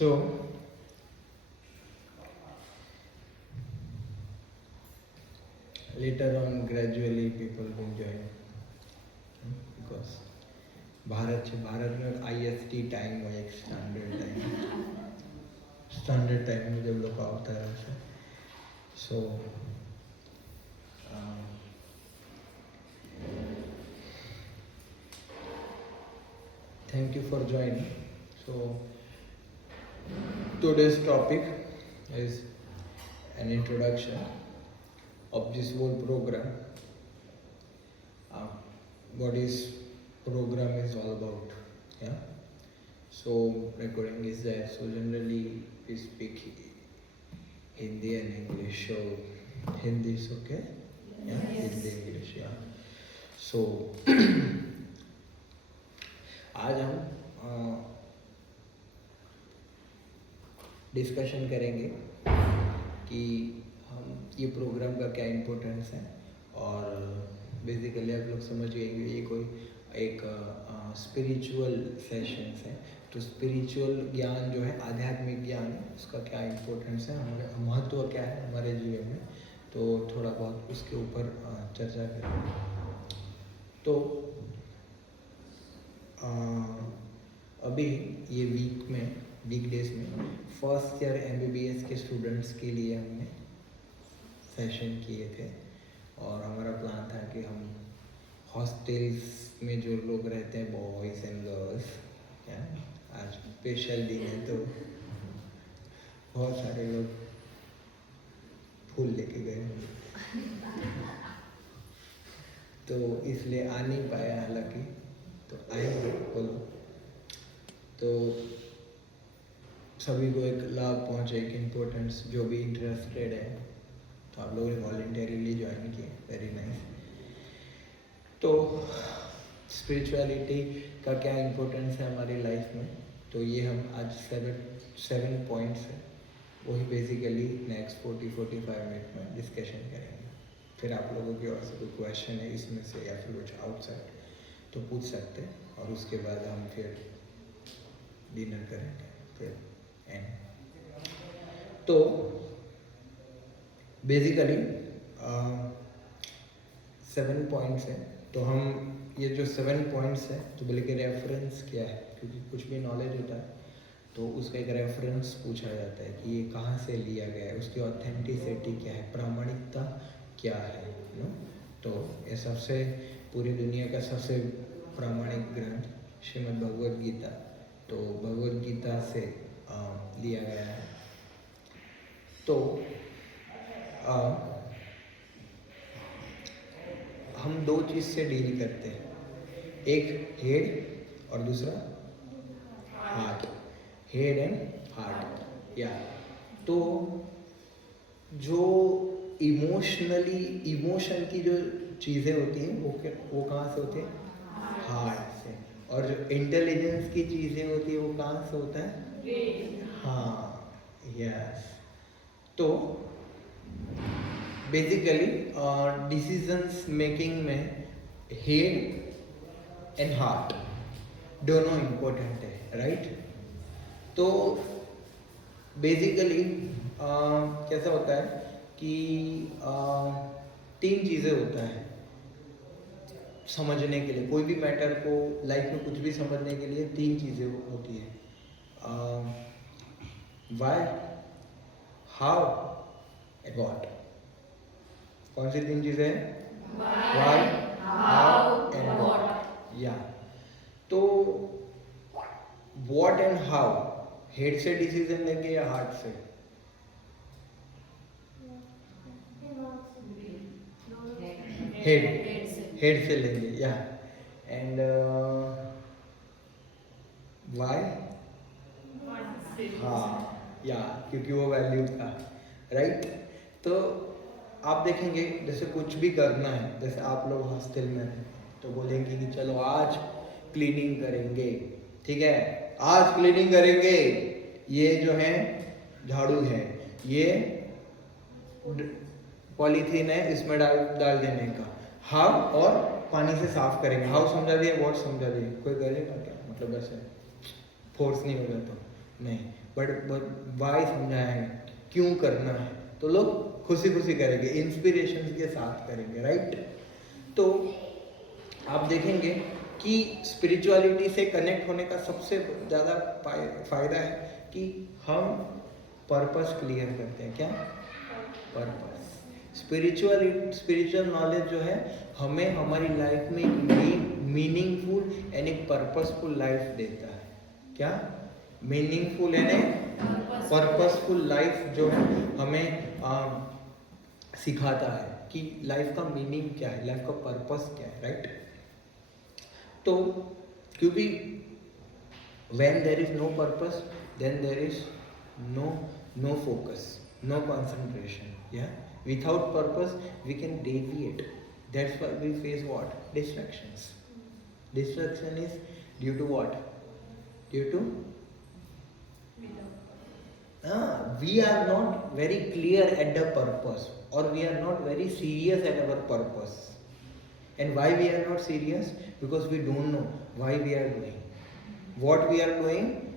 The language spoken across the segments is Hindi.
So, later on, gradually people will join because Bharat में IST टाइम हो एक स्टैंडर्ड टाइम में जब लोग का होता है वैसे सो thank you for joining. So today's topic is an introduction of this whole program. What is program is all about. Yeah. So recording is there. So generally we speak Hindi and English. So Hindi is okay. Yeah. Yes. Hindi English. Yeah. So आज हम डिस्कशन करेंगे कि हम ये प्रोग्राम का क्या इम्पोर्टेंस है और बेसिकली आप लोग समझ गए कि ये कोई एक स्पिरिचुअल सेशंस है तो स्पिरिचुअल ज्ञान जो है आध्यात्मिक ज्ञान उसका क्या इम्पोर्टेंस है हमारे महत्व क्या है हमारे जीवन में तो थोड़ा बहुत उसके ऊपर चर्चा करेंगे तो अभी ये वीक डेज में फर्स्ट ईयर MBBS के स्टूडेंट्स के लिए हमने सेशन किए थे और हमारा प्लान था कि हम हॉस्टल्स में जो लोग रहते हैं बॉयज़ एंड गर्ल्स आज स्पेशल दिन है तो बहुत सारे लोग फूल लेके गए तो इसलिए आ नहीं पाया हालांकि तो आएंगे बोलो तो सभी को एक लाभ पहुँचे एक इम्पोर्टेंस जो भी इंटरेस्टेड है तो आप लोगों ने वॉलंटियरली ज्वाइन किए वेरी नाइस तो स्पिरिचुअलिटी का क्या इम्पोर्टेंस है हमारी लाइफ में तो ये हम आज 7 पॉइंट्स है वही बेसिकली नेक्स्ट 40-45 मिनट में डिस्कशन करेंगे फिर आप लोगों की ओर से कोई क्वेश्चन है इसमें से या फिर कुछ आउटसाइड तो पूछ सकते हैं और उसके बाद हम फिर डिनर करेंगे फिर एंड तो बेसिकली 7 पॉइंट्स हैं तो हम ये जो 7 पॉइंट्स हैं तो बोले कि रेफरेंस क्या है क्योंकि कुछ भी नॉलेज होता है तो उसका एक रेफरेंस पूछा जाता है कि ये कहाँ से लिया गया है उसकी ऑथेंटिसिटी क्या है प्रामाणिकता क्या है नो तो ये सबसे पूरी दुनिया का सबसे प्रामाणिक ग्रंथ श्रीमद् भगवद गीता तो भगवद गीता से लिया गया है तो हम दो चीज़ से डील करते हैं एक हेड और दूसरा हार्ट हेड एंड हार्ट या तो जो इमोशन की जो चीज़ें होती हैं वो कहाँ से होती हैं हार्ट से और जो इंटेलिजेंस की चीज़ें होती है वो कहाँ से होता है हाँ यस तो बेसिकली डिसीजंस मेकिंग में हेड एंड हार्ट दोनों इम्पोर्टेंट है राइट तो बेसिकली कैसा होता है कि 3 चीज़ें होता है समझने के लिए कोई भी मैटर को लाइफ में कुछ भी समझने के लिए 3 चीज़ें होती है व्हाई हाउ एंड व्हाट कौन सी 3 चीज़ें हैं व्हाई हाउ एंड व्हाट या तो व्हाट एंड हाउ हेड से डिसीजन लेंगे या हार्ट से हेड से लेंगे या एंड व्हाई हाँ या क्योंकि वो वैल्यू था राइट तो आप देखेंगे जैसे कुछ भी करना है जैसे आप लोग हॉस्टल में हैं तो बोलेंगे कि चलो आज क्लीनिंग करेंगे ठीक है आज क्लीनिंग करेंगे ये जो है झाड़ू है ये पॉलीथीन है इसमें डाल देने का हाउ और पानी से साफ करेंगे हाउ समझा दिए व्हाट समझा दिए कोई करेगा क्या मतलब ऐसे फोर्स नहीं होगा नहीं, बट वाई समझाया है, क्यों करना है, तो लोग खुशी खुशी करेंगे, इंस्पिरेशन के साथ करेंगे, राइट। तो आप देखेंगे कि स्पिरिचुअलिटी से कनेक्ट होने का सबसे ज़्यादा फायदा है कि हम पर्पस क्लियर करते हैं। क्या पर्पस? स्पिरिचुअल नॉलेज जो है हमें हमारी लाइफ में एक मीनिंगफुल एंड एक पर्पसफुल लाइफ देता है। क्या मीनिंगफुल एंड पर्पसफुल लाइफ जो है हमें सिखाता है कि लाइफ का मीनिंग क्या है, लाइफ का पर्पस क्या है, राइट। तो क्योंकि when there is no purpose then there is no focus, no concentration. Yeah, without purpose we can deviate. That's why we face what? Distractions. Distraction is due to what? Due to we are not very clear at the purpose, or we are not very serious at our purpose. And why we are not serious? Because we don't know why we are doing what we are doing,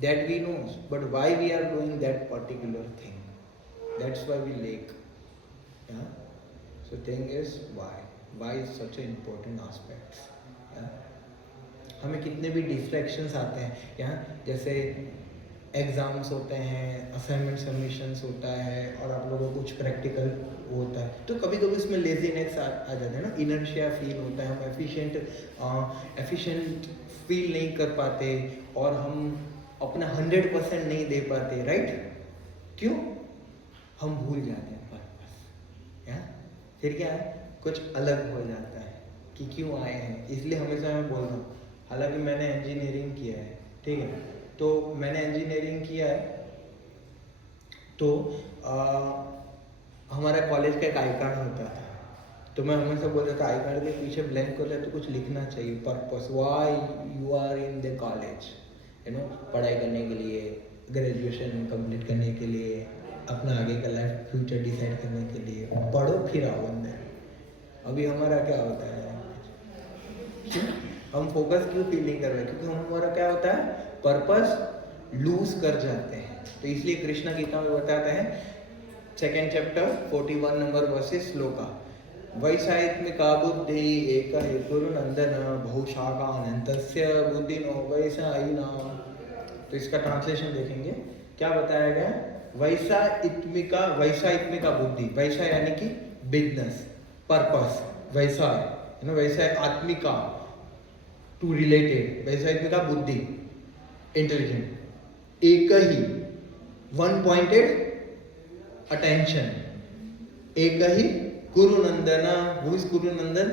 that we know, but why we are doing that particular thing, that's why we lack. Yeah, so thing is why is such an important aspect. Yeah, हमें कितने भी डिस्ट्रैक्शंस आते हैं यहाँ, जैसे एग्ज़ाम्स होते हैं, असाइनमेंट सबमिशंस होता है, और आप लोगों को कुछ प्रैक्टिकल होता है, तो कभी कभी उसमें लेजीनेस आ जाता है ना, इनर्शिया फील होता है, हम एफिशिएंट फील नहीं कर पाते, और हम अपना 100% नहीं दे पाते, राइट। क्यों? हम भूल जाते हैं पर्पस। या फिर क्या है, कुछ अलग हो जाता है कि क्यों आए हैं। इसलिए हमेशा मैं बोल रहा हूँ, हालांकि मैंने इंजीनियरिंग किया है, ठीक है, तो मैंने इंजीनियरिंग किया है, तो हमारा कॉलेज का एक आई कार्ड होता था, तो मैं हमेशा बोल रहा था आई कार्ड के पीछे ब्लैंक होता है तो कुछ लिखना चाहिए, purpose, why you are in the college, you know, पढ़ाई करने के लिए, ग्रेजुएशन कंप्लीट करने के लिए, अपना आगे का लाइफ फ्यूचर डिसाइड करने के लिए पढ़ो, फिर आओ अंदर। अभी हमारा क्या होता है, हम फोकस क्यों फील नहीं कर रहे? क्योंकि हमारा क्या होता है, पर्पस लूज कर जाते हैं। तो इसलिए कृष्ण गीता में बताते हैं, 2nd chapter 41 number verses shloka, वैषायत्मिका बुद्धि एक हेतुर नंदन बहुशाखा अनंतस्य बुद्धिनो वैषायिना। तो इसका ट्रांसलेशन देखेंगे, क्या बताया गया, वैषायत्मिका बुद्धि, वैषा यानी कि बिजनेस, पर्पस, वैसा है ना, वैसा आत्मिका टू रिलेटेड, वैषायत्मिका बुद्धि इंटेलिजेंट, एक ही वन पॉइंटेड अटेंशन, एक ही कुरुनंदना, हु इज कुरुनंदन?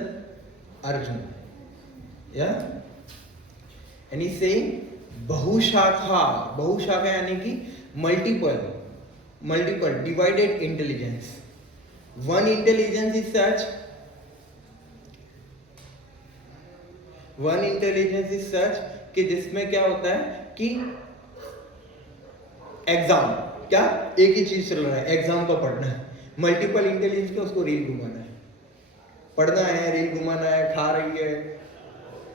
अर्जुन। या एंड ही सेइंग बहुशाखा, बहुशाखा यानी कि multiple divided intelligence. One intelligence is such कि जिसमें क्या होता है कि एग्जाम, क्या एक ही चीज चल रहा है, एग्जाम का पढ़ना है। मल्टीपल इंटेलिजेंस क्या, उसको रील घुमाना है, पढ़ना है, रील घुमाना है, खा रही है,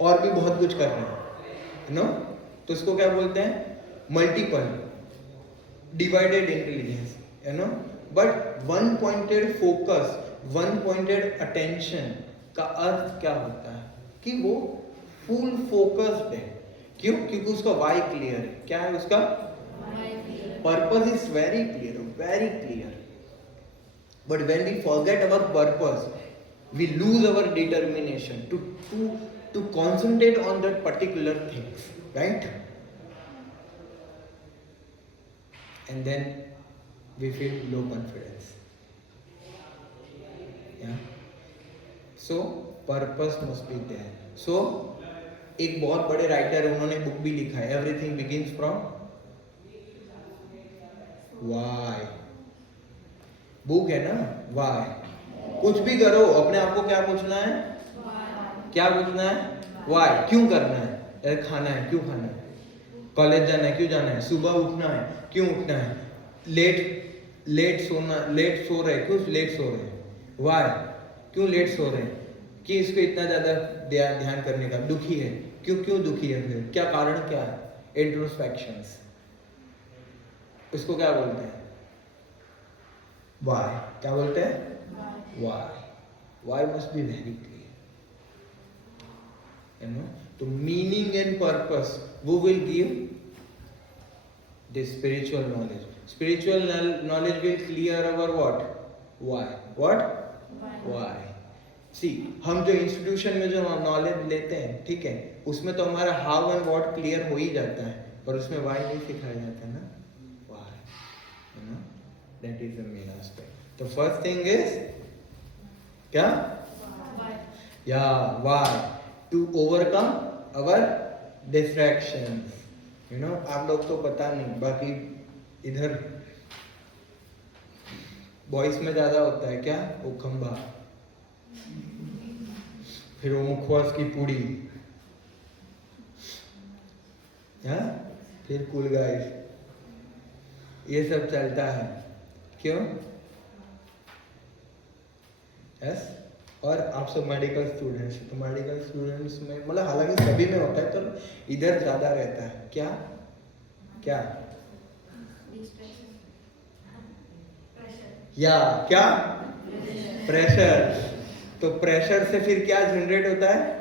और भी बहुत कुछ कर रहे हैं, नो, तो उसको क्या बोलते हैं, multiple divided intelligence, you know. But one pointed focus, one pointed attention का अर्थ क्या होता है कि वो फुल फोकस्ड है। क्यों? क्योंकि उसका वाई क्लियर है। क्या है उसका? Purpose is very clear. But when we forget our purpose, we lose our determination to concentrate on that particular things, right? And then we feel low confidence. Yeah. So purpose must be there. So एक बहुत बड़े राइटर है, उन्होंने बुक भी लिखा है, everything begins from why. Book है ना, वाई। कुछ भी करो, अपने आप को क्या पूछना है, क्या पूछना है, वाई, क्यों करना है, अरे खाना है, क्यों खाना है, कॉलेज जाना है, क्यों जाना है, सुबह उठना है, क्यों उठना है, लेट सो रहे, क्यों लेट सो रहे, वाई, क्यों लेट सो रहे, कि इसको इतना ज्यादा ध्यान करने का, दुखी है, क्यों दुखी है, फिर क्या कारण क्या है, इंट्रोस्पेक्शंस, इसको क्या बोलते हैं? वाई। क्या बोलते हैं? Why. Why must be very clear, you know. तो मीनिंग एंड पर्पस वो will give the spiritual knowledge. Spiritual knowledge will clear our what? Why. What? Why. See, हम जो इंस्टीट्यूशन में जो नॉलेज लेते हैं, ठीक है, उसमें तो हमारा हाउ एंड व्हाट क्लियर हो ही जाता है, पर उसमें वाई नहीं सिखाया जाता ना. Why, you know, that is the main aspect. तो फर्स्ट थिंग इज क्या? या why, to overcome our distractions. You know, आप लोग तो पता नहीं, बाकी इधर बॉयज में ज्यादा होता है क्या? वो खंबा, फिर वो मुखवास की पूड़ी, हाँ, फिर कूल गाइस, ये सब चलता है. क्यों? यस. और आप सब मेडिकल स्टूडेंट्स, तो मेडिकल स्टूडेंट्स में मतलब हालांकि सभी में होता है, तो इधर ज्यादा रहता है. क्या? क्या? या क्या? प्रेशर. तो प्रेशर से फिर क्या जनरेट होता है?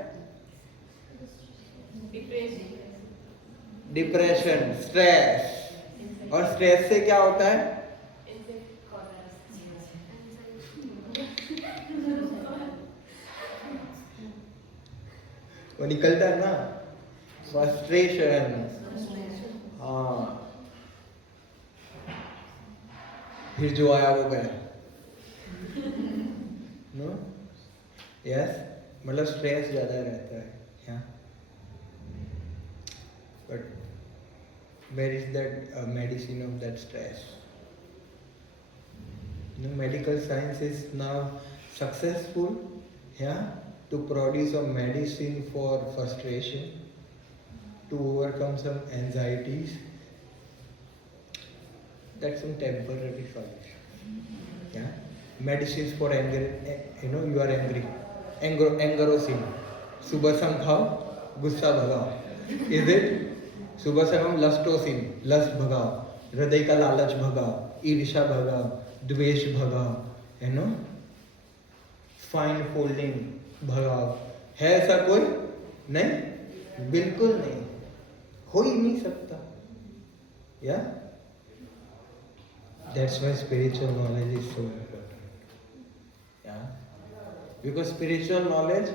Depression, stress. और स्ट्रेस से क्या होता है? वो निकलता है ना, फ्रस्ट्रेशन. हाँ, फिर जो आया वो गया. नो, यस, मतलब स्ट्रेस ज्यादा रहता है. हाँ, but where is that medicine of that stress? You know, medical science is now successful, yeah, to produce a medicine for frustration, to overcome some anxieties. That's some temporary solution. Yeah, medicines for anger. You know, you are angry. Angerosine. सुबह सम खाओ, गुस्सा भगाओ. Is it? सुबह से हम लस्टोसिन, लस्ट भगाओ, हृदय का लालच भगाओ, ईर्ष्या भगाओ, द्वेष भगाओ, है नो, फाइन फोल्डिंग भगाओ. है ऐसा कोई? नहीं, बिल्कुल नहीं, हो ही नहीं सकता. Yeah that's why spiritual knowledge is so important. Yeah because spiritual knowledge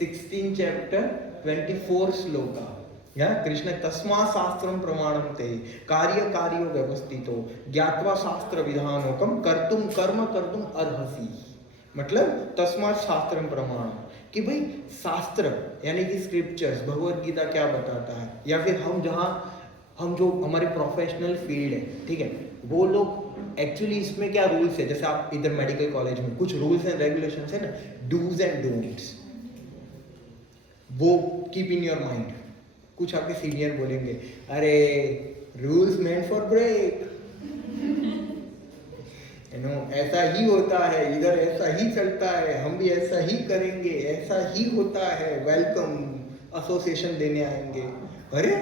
16 chapter 24 shloka. Yeah Krishna तस्मा शास्त्रम प्रमाणम ते कार्य कार्यो व्यवस्थितो ज्ञात्वा शास्त्र विधानोकम कर्तुम कर्म कर्तुम अर्हसि. मतलब तस्मात् शास्त्रम प्रमाणम, कि भाई शास्त्र यानी कि स्क्रिप्चर्स, भगवत गीता क्या बताता है, या फिर हम जो हमारे प्रोफेशनल फील्ड है, ठीक है, वो लोग एक्चुअली इसमें क्या रूल्स है. जैसे आप इधर मेडिकल कॉलेज में कुछ रूल्स एंड रेगुलेशंस है ना, डूज एंड डोंट्स, वो कीप इन योर माइंड. कुछ आपके सीनियर बोलेंगे, अरे rules meant for break, you know, ऐसा ही होता है, इधर ऐसा ही चलता है, हम भी ऐसा ही करेंगे, ऐसा ही होता है, वेलकम एसोसिएशन देने आएंगे. अरे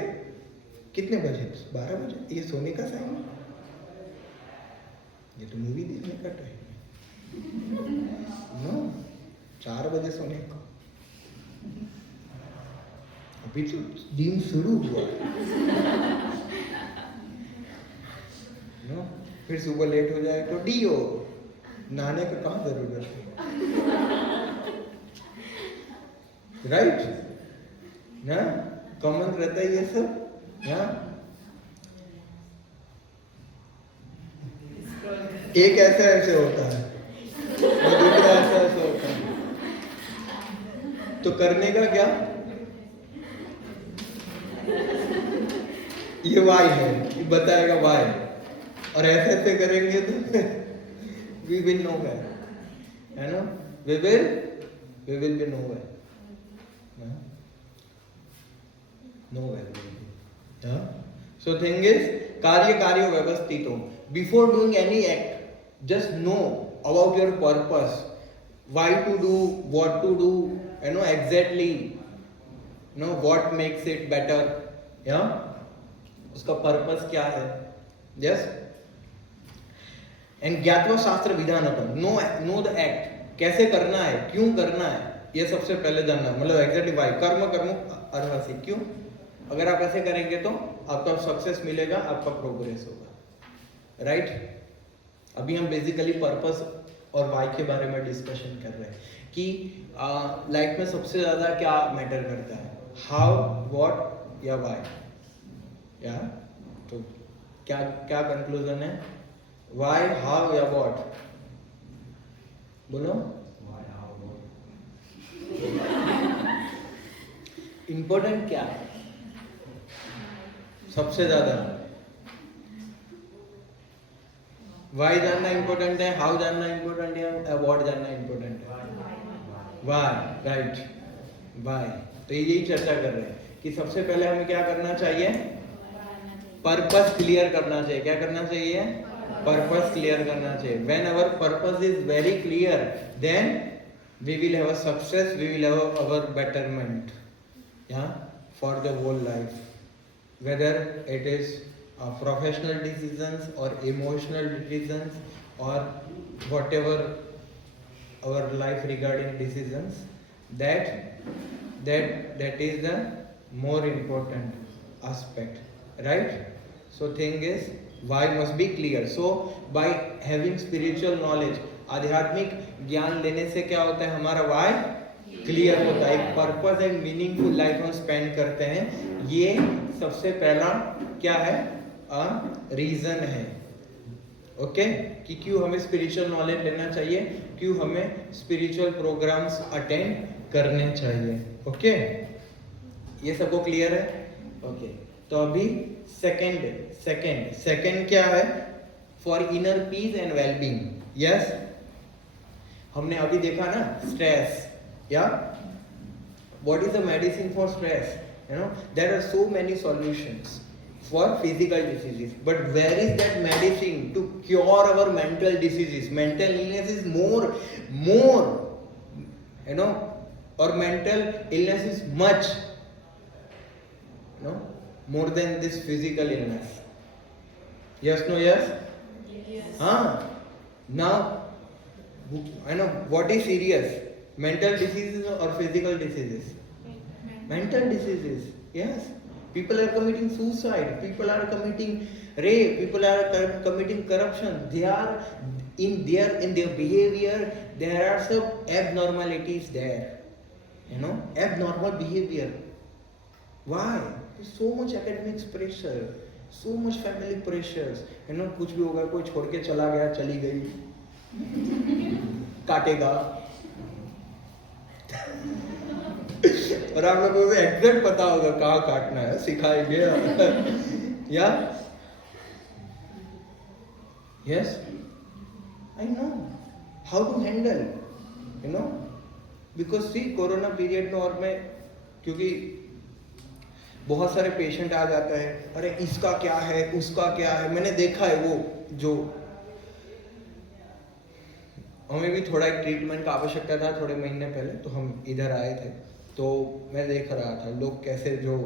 कितने बजे? 12 बजे. ये सोने का टाइम है, ये तो मूवी देखने का टाइम है. नो, 4 बजे सोने का. अभी तो दिन शुरू हुआ. नो, फिर सुबह लेट हो जाए तो डीओ, नहाने की कहाँ जरूरत है? राइट ना, कॉमन रहता है ये सब. एक ऐसे होता है और दूसरा ऐसा होता है. तो करने का क्या? ये वाई है, ये बताएगा वाई. और ऐसे करेंगे तो वी विल नो वेयर, है ना, we will be nowhere. So thing is, कार्य कार्यो व्यवस्थितो. Before doing any act, just know about your purpose, why to do, what to do, you know exactly, you know what makes it better. Yeah, उसका पर्पस क्या है, यस। एंड ज्ञात्वा शास्त्र विधानतम, नो द एक्ट, कैसे करना है, क्यों करना है, ये सबसे पहले जानना, मतलब एग्जैक्टली वाई, कर्म कर्म अर्हसि, क्यों, अगर आप ऐसे करेंगे तो आपका सक्सेस मिलेगा, आपका प्रोग्रेस होगा, राइट। अभी हम बेसिकली पर्पस और वाई के बारे में डिस्कशन कर रहे हैं कि लाइफ में सबसे ज्यादा क्या मैटर करता है, हाउ, व्हाट या वाई, या तो क्या क्या कंक्लूजन है, वाई, हाउ या व्हाट, बोलो। इंपॉर्टेंट क्या है सबसे ज्यादा, वाई जानना इंपॉर्टेंट है, हाउ जानना इंपॉर्टेंट है, व्हाट जानना इंपॉर्टेंट है, वाई, राइट, वाई। तो यही चर्चा कर रहे हैं कि सबसे पहले हमें क्या करना चाहिए, पर्पस क्लियर करना चाहिए, क्या करना चाहिए, पर्पस क्लियर करना चाहिए। When our purpose is very clear then we will have a success, we will have our betterment, yeah, for the whole life, whether it is professional decisions or emotional decisions or whatever our life regarding decisions, that is the more important aspect, right? So thing is why must be clear. So by having spiritual knowledge, आध्यात्मिक ज्ञान लेने से क्या होता है, हमारा वाई क्लियर होता है, एक पर्पस एंड मीनिंगफुल लाइफ हम स्पेंड करते हैं, ये सबसे पहला क्या है, रीजन है, ओके, कि क्यों हमें स्पिरिचुअल नॉलेज लेना चाहिए, क्यों हमें स्पिरिचुअल प्रोग्राम्स अटेंड करने चाहिए, ओके, ये सबको क्लियर है, ओके। तो अभी सेकंड क्या है, for inner peace and wellbeing, yes. हमने अभी देखा ना stress, yeah, what is the medicine for stress, you know, there are so many solutions for physical diseases, but where is that medicine to cure our mental diseases, mental illness is more, you know, or mental illness is much, you know, more than this physical illness, yes, no, yes, now I know what is serious, mental diseases or physical diseases, mental diseases, yes. People are committing suicide, people are committing rape, people are committing corruption, they are in their behavior, there are some abnormalities there, you know, abnormal behavior. Why? There's so much academic pressure, so much family pressures, you know, कुछ भी होगा, कोई छोड़ के चला गया, चली गई, काटेगा, और आप लोगों को एग्जैक्ट पता होगा कहाँ काटना है, सिखाएंगे, या, yes, I know how to handle, you know, because see corona period में, और मैं, क्योंकि बहुत सारे पेशेंट आ जाता है, अरे इसका क्या है, उसका क्या है, मैंने देखा है वो, जो हमें भी थोड़ा एक ट्रीटमेंट का आवश्यकता था थोड़े महीने पहले, तो हम इधर आए थे, तो मैं देख रहा था लोग कैसे, जो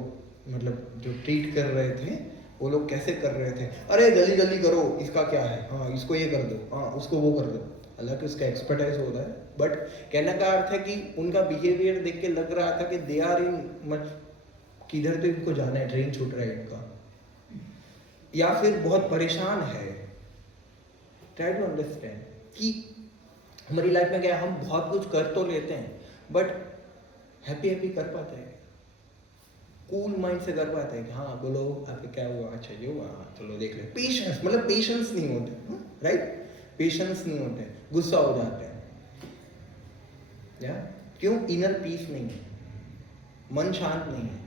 मतलब जो ट्रीट कर रहे थे वो लोग कैसे कर रहे थे, अरे जल्दी जल्दी करो, इसका क्या है, हाँ इसको ये कर दो, हाँ उसको वो कर दो, हालांकि उसका एक्सपर्टाइज होता है, बट कहने का अर्थ है कि उनका बिहेवियर देख के लग रहा था कि दे आर इन मच, किधर तो इनको जाना है, ट्रेन छूट रहा है इनका, या फिर बहुत परेशान है। ट्राई टू अंडरस्टैंड कि हमारी लाइफ में क्या है, हम बहुत कुछ कर तो लेते हैं, बट हैप्पी कर पाते हैं, कूल माइंड से कर पाते हैं कि हाँ बोलो आपके क्या हुआ, अच्छा ये हुआ, हाँ चलो देख ले, पेशेंस, मतलब पेशेंस नहीं होते, राइट, पेशेंस नहीं होते, गुस्सा हो जाते हैं, या क्यों, इनर पीस नहीं है, मन शांत नहीं है,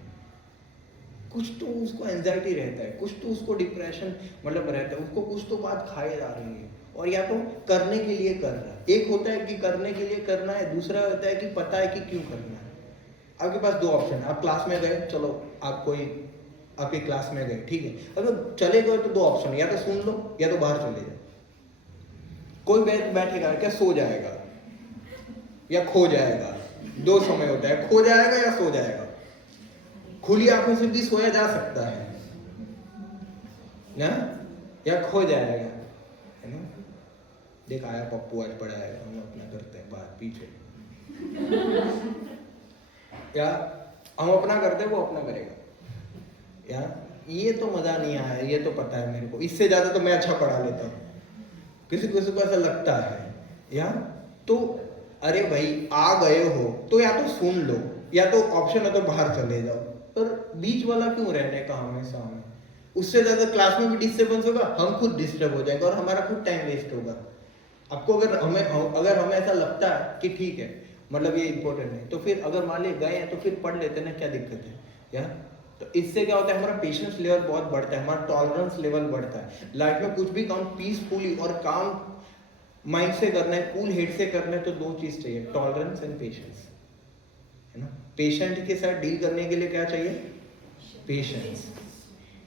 कुछ तो उसको एंजाइटी रहता है, कुछ तो उसको डिप्रेशन मतलब रहता है, उसको कुछ तो बात खाए जा रही है, और या तो करने के लिए कर रहा है, एक होता है कि करने के लिए करना है, दूसरा होता है कि पता है कि क्यों करना है। आपके पास दो ऑप्शन, आप क्लास में गए, चलो आप कोई आपकी क्लास में गए, ठीक है, अगर चले गए तो दो ऑप्शन, या तो सुन लो या तो बाहर चले जाओ। कोई बैठेगा क्या, सो जाएगा या खो जाएगा, दो समय होता है, खो जाएगा या सो जाएगा, खुली आंखों से भी सोया जा सकता है, ना, या खो जाएगा, है ना। देख आया पप्पू आज पढ़ा है, हम अपना करते हैं बाहर पीछे, या हम अपना करते हैं वो अपना करेगा। या ये तो मजा नहीं आया, ये तो पता है मेरे को, इससे ज्यादा तो मैं अच्छा पढ़ा लेता हूँ, किसी किसी को ऐसा लगता है। या तो अरे भाई आ गए हो तो या तो सुन लो, या तो ऑप्शन है तो बाहर चले जाओ, पर बीच वाला क्यों रहने का हमेशा हमें? उससे ज्यादा क्लास में भी डिस्टर्बेंस होगा, हम खुद डिस्टर्ब हो जाएंगे और हमारा खुद टाइम वेस्ट होगा। आपको अगर हमें ऐसा लगता है कि ठीक है मतलब ये इंपॉर्टेंट है, तो फिर अगर मान लिया गए हैं तो फिर पढ़ लेते ना, क्या दिक्कत है। या तो इससे क्या होता है, हमारा पेशेंस लेवल बहुत बढ़ता है, हमारा टॉलरेंस लेवल बढ़ता है। लाइफ में कुछ भी काम पीसफुली और काम माइंड से करना है, कूल हेड से करना है, तो दो चीज चाहिए, टॉलरेंस एंड पेशेंस, है ना। पेशेंट के साथ डील करने के लिए क्या चाहिए? पेशेंस।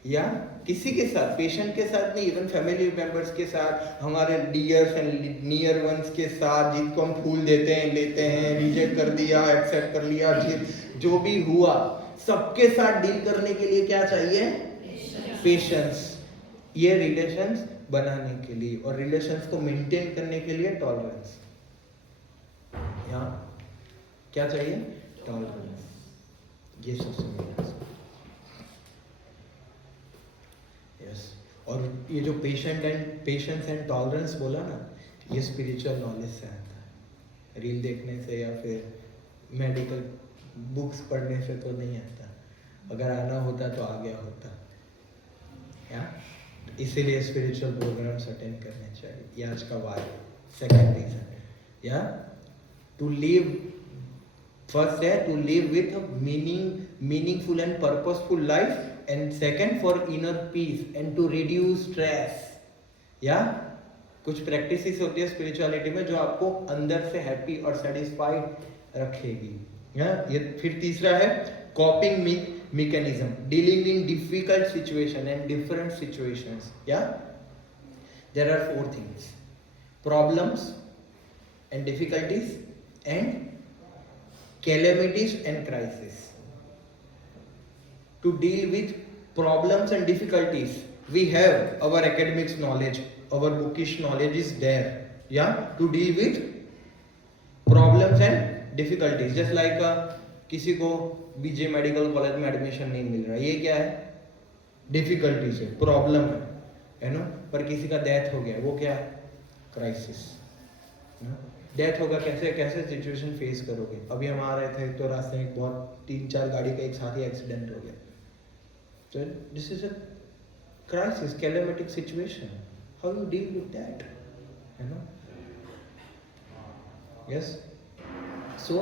या किसी के साथ, पेशेंट के साथ नहीं, इवन फैमिली मेंबर्स के साथ, हमारे डियर्स एंड नियर वंस के साथ, जिनको हम फूल देते हैं, लेते हैं, रिजेक्ट कर दिया, एक्सेप्ट कर लिया, जो भी हुआ, सबके साथ डील करने के लिए क्या चाहिए? पेशेंस। ये रिलेशंस बनाने के लिए और रिलेशंस को मेंटेन करने के लिए टॉलरेंस। यहाँ क्या चाहिए? टॉलरेंस। ये सबसे मेन। यस। और ये जो पेशेंस एंड टॉलरेंस बोला ना, ये स्पिरिचुअल नॉलेज से आता है, रील देखने से या फिर मेडिकल बुक्स पढ़ने से तो नहीं आता। अगर आना होता तो आ गया होता। या इसीलिए स्पिरिचुअल प्रोग्राम्स अटेंड करने चाहिए। ये आज का वाई। सेकंड रीजन, या टू लिव, फर्स्ट है to live with meaningful and purposeful life, and second for inner peace and to reduce stress. या कुछ प्रैक्टिसेस होती है स्पिरिचुअलिटी में जो आपको अंदर से हैप्पी और सेटिस्फाइड रखेगी। ये फिर तीसरा है कॉपिंग mechanism, dealing in difficult situation and different situations. Yeah, there are four things: problems and difficulties and calamities and crisis. To deal with problems and difficulties, we have our academics knowledge, our bookish knowledge is there. Yeah, to deal with problems and difficulties, just like किसी को बीजे मेडिकल कॉलेज में एडमिशन नहीं मिल रहा, ये क्या है? डिफिकल्टीज है, प्रॉब्लम है ना। पर किसी का डेथ हो गया, वो क्या है? क्राइसिस। डेथ होगा, कैसे सिचुएशन फेस करोगे? अभी हम आ रहे थे तो रास्ते में बहुत 3-4 गाड़ी का एक साथ ही एक्सीडेंट हो गया, तो this is a crisis, calamitic situation. How you deal with that, है ना। Yes, so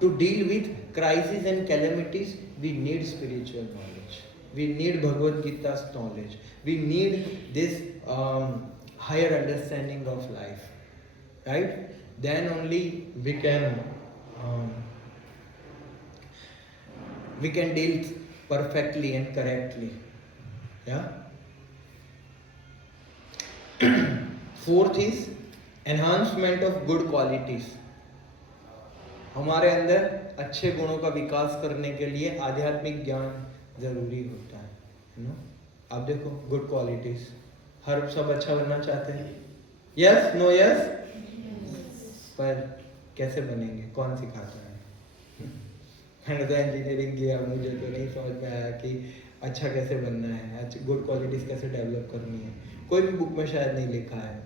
to deal with crises and calamities, we need spiritual knowledge, we need Bhagavad Gita's knowledge, we need this higher understanding of life, right? Then only we can deal perfectly and correctly. Yeah. Fourth is enhancement of good qualities. हमारे अंदर अच्छे गुणों का विकास करने के लिए आध्यात्मिक ज्ञान जरूरी होता है ना। आप देखो गुड क्वालिटीज, हर सब अच्छा बनना चाहते हैं, यस नो यस, पर कैसे बनेंगे? कौन सिखाता है? मैंने तो इंजीनियरिंग किया, मुझे तो नहीं समझ में आया कि अच्छा कैसे बनना है, गुड क्वालिटीज कैसे डेवलप करनी है। कोई भी बुक में शायद नहीं लिखा है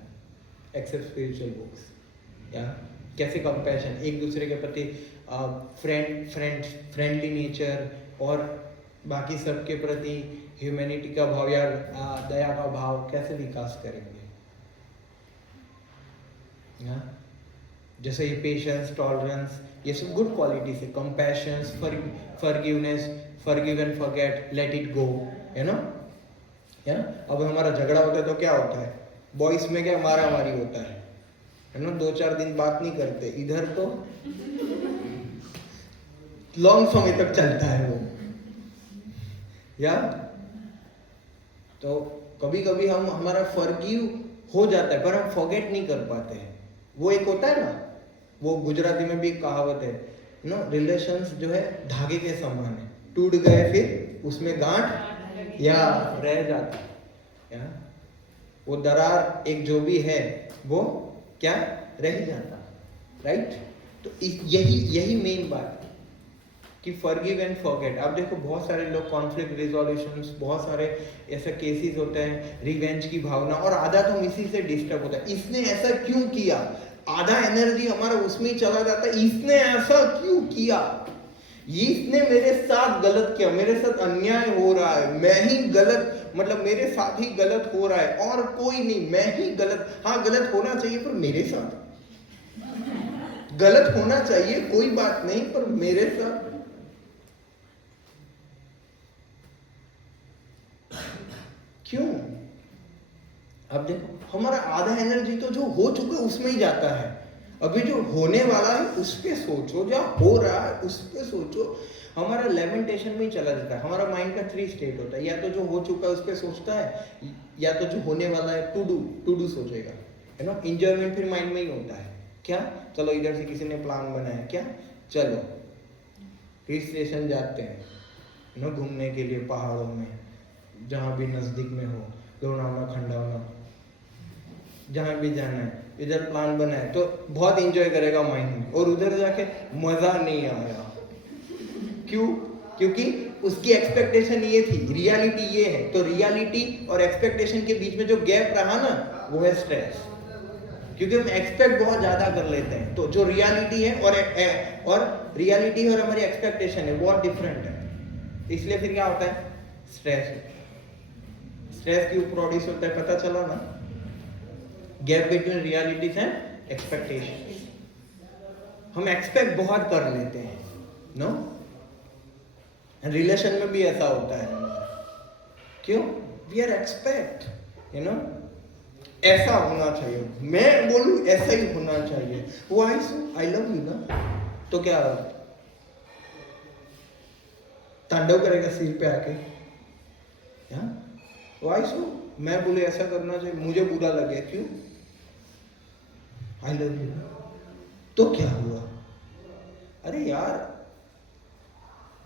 एक्सेप्ट स्पिरिचुअल बुक्स। या कैसे कंपैशन, एक दूसरे के प्रति फ्रेंडली नेचर और बाकी सब के प्रति ह्यूमैनिटी का भाव या दया का भाव कैसे विकास करेंगे। जैसे ये पेशेंस, टॉलरेंस, ये सब गुड क्वालिटी से, compassion, forgiveness, forgive and forget, let it go, है ना। अब हमारा झगड़ा होता है तो क्या होता है? बॉयज में क्या मारामारी होता है ना, 2-4 दिन बात नहीं करते। इधर तो लॉन्ग समय तक चलता है वो। या तो कभी कभी हमारा फॉरगिव हो जाता है पर हम फॉरगेट नहीं कर पाते हैं। वो एक होता है ना, वो गुजराती में भी एक कहावत है नो, रिलेशंस जो है धागे के समान है, टूट गए फिर उसमें गांठ या रह जाता है। या वो दरार एक जो भी है वो क्या रह जाता, राइट। तो यही मेन बात है कि फॉरगिव एंड फॉरगेट। आप देखो बहुत सारे लोग कॉन्फ्लिक्ट रिजोल्यूशंस, बहुत सारे ऐसे केसेस होते हैं, रिवेंज की भावना, और आधा तो इसी से डिस्टर्ब होता है, इसने ऐसा क्यों किया, आधा एनर्जी हमारा उसमें ही चला जाता है, इसने ऐसा क्यों किया, इसने मेरे साथ गलत किया, मेरे साथ अन्याय हो रहा है, मैं ही गलत, मतलब मेरे साथ ही गलत हो रहा है और कोई नहीं, मैं ही गलत। हाँ गलत होना चाहिए पर मेरे साथ, गलत होना चाहिए कोई बात नहीं पर मेरे साथ। क्यों? अब देखो हमारा आधा एनर्जी तो जो हो चुका है उसमें ही जाता है, अभी जो होने वाला है उस पे सोचो, जो हो रहा है उस पे सोचो। हमारा लेमेंटेशन में ही चला जाता है। हमारा माइंड का 3 स्टेट होता है, या तो जो हो चुका है उस पे सोचता है, या तो जो होने वाला है टू डू सोचेगा, है ना। एंजॉयमेंट फिर माइंड में ही होता है, क्या चलो इधर से किसी ने प्लान बनाया, क्या चलो हिल स्टेशन जाते हैं ना घूमने के लिए, पहाड़ों में जहाँ भी नज़दीक में हो, लोनावला खंडावला जहाँ भी जाना है, इधर प्लान बना है तो बहुत एंजॉय करेगा माइंड में, और उधर जाके मज़ा नहीं आया। क्यों? क्योंकि उसकी एक्सपेक्टेशन ये थी, रियलिटी ये है, तो रियलिटी और एक्सपेक्टेशन के बीच में जो गैप रहा ना वो है स्ट्रेस। क्योंकि हम एक्सपेक्ट बहुत ज़्यादा कर लेते हैं, तो जो रियलिटी है और रियलिटी और हमारी एक्सपेक्टेशन है बहुत डिफरेंट है, इसलिए फिर क्या होता है, स्ट्रेस। स्ट्रेस क्यों प्रोड्यूस होता है पता चला ना, gap between realities and expectations. हम एक्सपेक्ट बहुत कर लेते हैं, नो। रिलेशन में भी ऐसा होता है, क्यों? We are expect, you know, ऐसा होना चाहिए, मैं बोलूं ऐसा ही होना चाहिए, why so, I love you ना, तो क्या तांडव करेगा सिर पे आके, व्हाई सो, मैं बोले ऐसा करना चाहिए, मुझे बुरा लगे, क्यों? आई लव यू, तो क्या हुआ? अरे यार,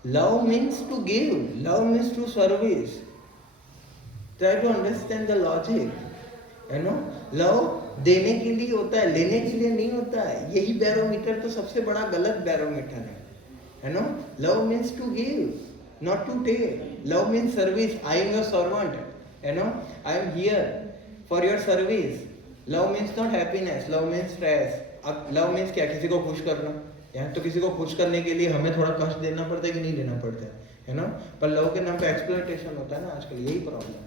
love means to give, love means to service. Try to understand the logic, you know. love देने के लिए होता है, लेने के लिए नहीं होता है। यही बैरोमीटर तो सबसे बड़ा गलत बैरोमीटर है ना। love means to give, not to take. love means service. I am your servant, you know, I am here for your service. love means not happiness, love means stress. अब love means क्या, किसी को खुश करना, या तो किसी को खुश करने के लिए हमें थोड़ा कष्ट देना पड़ता है कि नहीं देना पड़ता है ना। पर लव के नाम पे एक्सप्लॉयटेशन होता है ना आजकल, यही प्रॉब्लम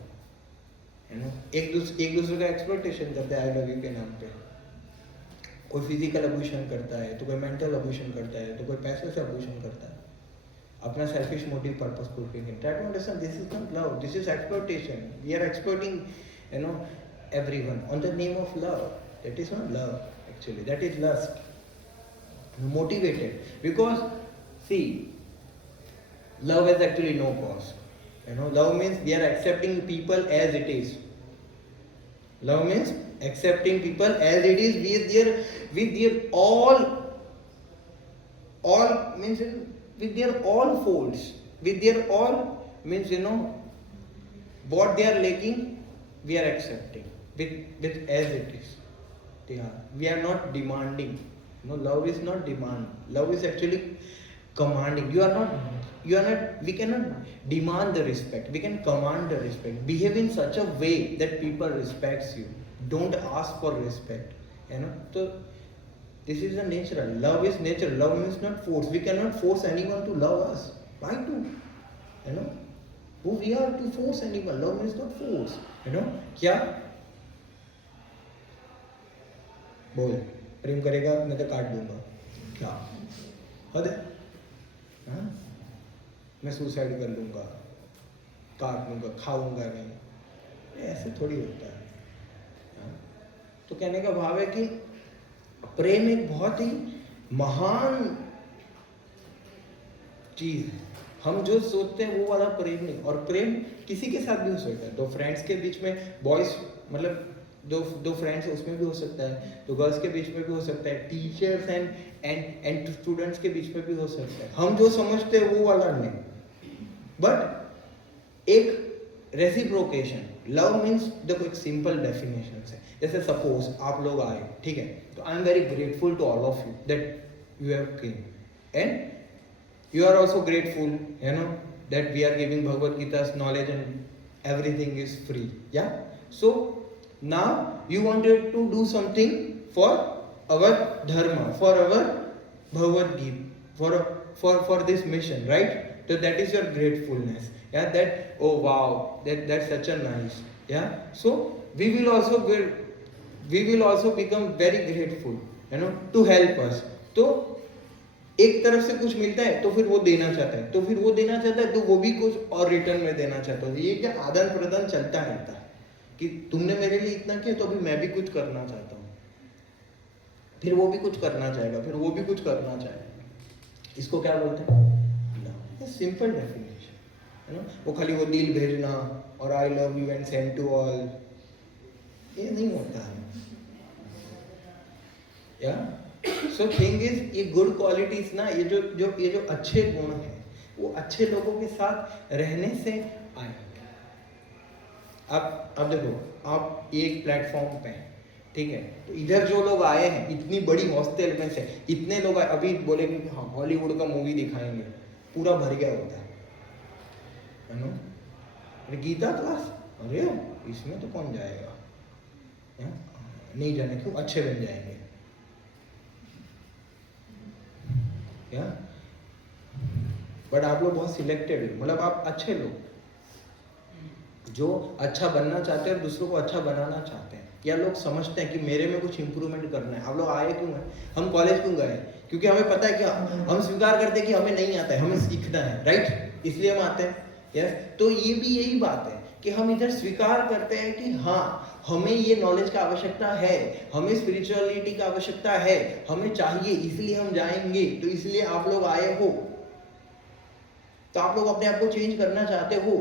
है ना। एक दूसरे का एक्सप्लॉयटेशन करते हैं आई लव यू के नाम पे। कोई फिजिकल अब्यूशन करता है, तो कोई मेंटल अब्यूशन करता है, तो कोई पैसे से अब्यूशन करता है, अपना selfish motive purpose fulfilling. Try to understand, this is not love, this is exploitation. We are exploiting, you know, everyone on the name of love. That is not love actually, that is lust. Motivated, because see, love has actually no cost, you know. Love means we are accepting people as it is. Love means accepting people as it is with their all means with their all faults, with their all means, you know, what they are lacking we are accepting with as it is. Yeah, we are not demanding. No, love is not demand. Love is actually commanding. We cannot demand the respect. We can command the respect. Behave in such a way that people respects you. Don't ask for respect. You know, so this is the natural. Love is natural. Love means not force. We cannot force anyone to love us. Why to? You know, who we are to force anyone? Love means not force. You know, क्या? बोल, प्रेम करेगा मैं तो काट दूंगा, क्या हद है? हाँ, मैं सुसाइड कर लूंगा, काट लूंगा, खाऊंगा नहीं, ऐसे थोड़ी होता है। हाँ? तो कहने का भाव है कि प्रेम एक बहुत ही महान चीज है। हम जो सोचते हैं वो वाला प्रेम नहीं, और प्रेम किसी के साथ भी हो सकता है। दो फ्रेंड्स के बीच में, बॉयज मतलब दो फ्रेंड्स उसमें भी हो सकता है, तो गर्ल्स के बीच में भी हो सकता है, टीचर्स एंड स्टूडेंट्स के बीच में भी हो सकता है। हम जो समझते हैं वो वाला नहीं, बट एक रेसिप्रोकेशन, लव मीन्स देखो एक सिंपल डेफिनेशन है, जैसे सपोज आप लोग आए, ठीक है, तो I am very grateful to all of you that you have came and you are also grateful, you know, that we are giving Bhagavad Gita knowledge and everything is free, yeah so now you wanted to do something for our dharma, for our Bhagavad Gita, for this mission, right? So that is your gratefulness, yeah, that oh wow, that's such a nice, yeah. So we will also become very grateful, you know, to help us. तो एक तरफ से कुछ मिलता है तो फिर वो देना चाहता है, तो फिर वो देना चाहता है तो वो भी कुछ और रिटर्न में देना चाहता है। ये क्या आदान प्रदान चलता रहता है कि तुमने मेरे लिए इतना किया तो अभी मैं भी कुछ करना चाहता हूँ, फिर वो भी कुछ करना चाहेगा, फिर वो भी कुछ करना चाहेगा। इसको क्या बोलते हैं? सिंपल डेफिनेशन, है ना। वो खाली वो दिल भेजना और I love you and send to all, ये नहीं होता है, या सो थिंग इज ये गुड क्वालिटीज ना, ये जो अच्छे गुण हैं वो अच्छे लोगों के साथ रहने से आएंगे। अब देखो, आप एक प्लेटफॉर्म पे हैं, ठीक है, तो इधर जो लोग आए हैं इतनी बड़ी हॉस्टल में से इतने लोग अभी बोलेंगे कि हाँ हॉलीवुड का मूवी दिखाएंगे, पूरा भर गया होता है ना। अरे गीता क्लास, अरे इसमें तो कौन जाएगा, नहीं जाने क्यों, अच्छे बन जाएंगे, या बट आप लोग बहुत सिलेक्टेड, मतलब आप अच्छे लोग जो अच्छा बनना चाहते हैं और दूसरों को अच्छा बनाना चाहते हैं, या लोग समझते हैं कि मेरे में कुछ इंप्रूवमेंट करना है। आप लोग आए क्यों हैं, हम कॉलेज क्यों गए, क्योंकि हमें पता है कि हम स्वीकार करते हैं कि हमें नहीं आता है, हमें सीखना है, राइट, इसलिए हम आते हैं, यस। तो ये भी यही बात है कि हम इधर स्वीकार करते हैं कि हाँ हमें ये नॉलेज का आवश्यकता है, हमें स्पिरिचुअलिटी का आवश्यकता है, हमें चाहिए, इसलिए हम जाएंगे, तो इसलिए आप लोग आए हो, तो आप लोग अपने आप को चेंज करना चाहते हो,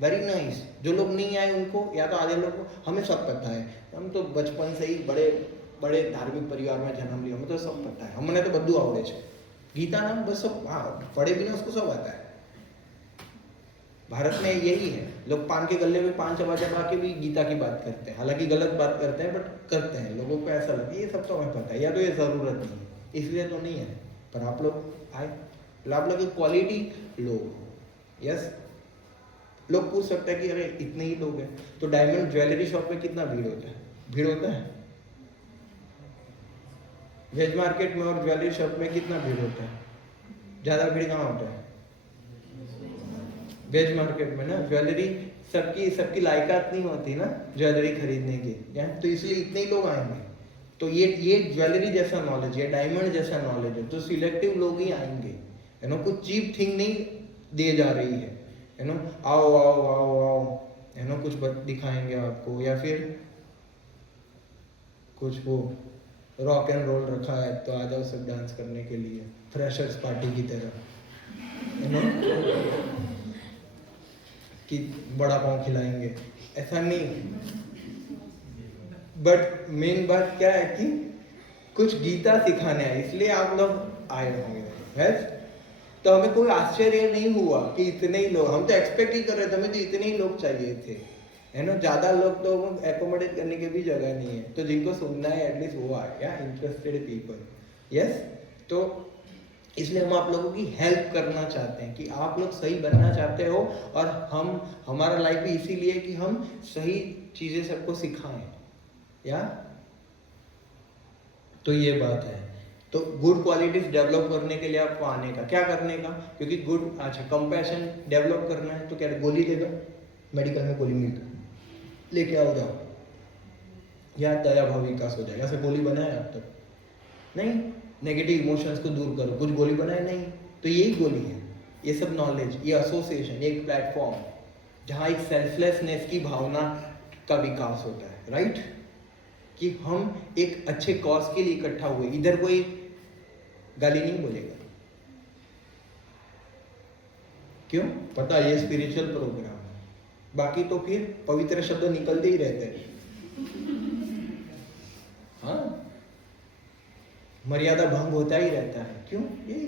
वेरी नाइस। जो लोग नहीं आए उनको, या तो आधे लोग को, हमें सब पता है, हम तो बचपन से ही बड़े बड़े धार्मिक परिवार में जन्म लिया, हमें तो सब पता है, हमने तो बद्दू आवड़े छे, गीता नाम बस सब, हाँ पढ़े भी ना उसको सब आता है। भारत में यही है, लोग पान के गले में पान चबा चबा के भी गीता की बात करते हैं, हालांकि गलत बात करते हैं बट करते हैं, लोगों को ऐसा लगता है ये सब तो हमें पता है, या तो ये ज़रूरत नहीं है इसलिए तो नहीं है, पर आप लोग आए, आप लोग एक क्वालिटी लोग हो, यस। लोग पूछ सकते हैं कि अरे इतने ही लोग हैं, तो डायमंड ज्वेलरी शॉप में कितना भीड़ होता है, भीड़ होता है, वेज मार्केट में और ज्वेलरी शॉप में कितना भीड़ होता है, ज़्यादा भीड़ कहाँ होता है, वेज मार्केट में ना। ज्वेलरी सबकी लायकात नहीं होती ना ज्वेलरी खरीदने की, या तो इसलिए इतने ही लोग आएंगे। तो ये ज्वेलरी जैसा नॉलेज, ये डायमंड जैसा नॉलेज है, तो सिलेक्टिव लोग ही आएंगे, यू नो, कुछ चीप थिंग नहीं दिए जा रही है, यू नो, आओ आओ आओ आओ, यू नो, कुछ दिखाएंगे आपको, या फिर कुछ वो रॉक एंड रोल रखा है तो आ जाओ सब डांस करने के लिए, फ्रेशर्स पार्टी की तरह, यू नो, कि बड़ा पाँव खिलाएंगे, ऐसा नहीं। बट मेन बात क्या है कि कुछ गीता सिखाने आए, इसलिए आप लोग आए होंगे, तो हमें कोई आश्चर्य नहीं हुआ कि इतने ही लोग, हम तो एक्सपेक्ट ही कर रहे थे, हमें तो इतने ही लोग चाहिए थे, है ना, ज़्यादा लोग तो एकोमोडेट करने की भी जगह नहीं है, तो जिनको सुनना है एटलीस्ट वो आए, या इंटरेस्टेड पीपल, यस। तो इसलिए हम आप लोगों की हेल्प करना चाहते हैं कि आप लोग सही बनना चाहते हो, और हमारा लाइफ भी इसीलिए कि हम सही चीज़ें सबको सिखाएं, या तो ये बात है। तो गुड क्वालिटीज डेवलप करने के लिए आपको आने का, क्या करने का, क्योंकि गुड, अच्छा कंपैशन डेवलप करना है तो क्या गोली दे दो, मेडिकल में गोली मिलती लेके आओ जाओ, या दया भाव विकास हो जाएगा, ऐसे गोली बनाए अब तक नहीं, नेगेटिव इमोशंस को दूर करो, कुछ गोली बनाए नहीं, तो यही गोली है, ये सब नॉलेज, ये एसोसिएशन, एक प्लेटफॉर्म जहाँ एक सेल्फलेसनेस की भावना का विकास होता है, राइट, कि हम एक अच्छे कॉज के लिए इकट्ठा हुए, इधर कोई गाली नहीं बोलेगा, क्यों, पता ये स्पिरिचुअल प्रोग्राम है, बाकी तो फिर पवित्र शब्द निकलते ही रहते हैं, हाँ, मर्यादा भंग होता ही रहता है, क्यों, यही,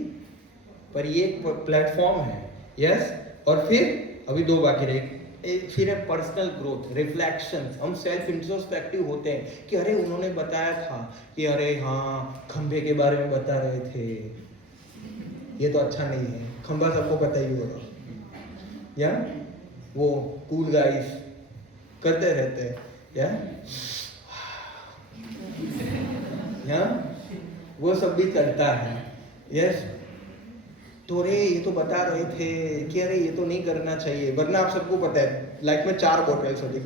पर ये प्लेटफॉर्म है, यस। और फिर अभी दो बाकी रहे, फिर है पर्सनल ग्रोथ, रिफ्लेक्शंस। हम सेल्फ इंट्रोस्पेक्टिव होते हैं कि अरे उन्होंने बताया था कि अरे हाँ खंभे के बारे में बता रहे थे, ये तो अच्छा नहीं है, खंभा सबको पता ही होगा, या वो कूल गाइस करते रहते हैं, या वो सब भी चलता है। यस, तो अरे ये तो बता रहे थे कि अरे ये तो नहीं करना चाहिए, वरना आप सबको पता है लाइफ में 4 बॉटल्स होती है।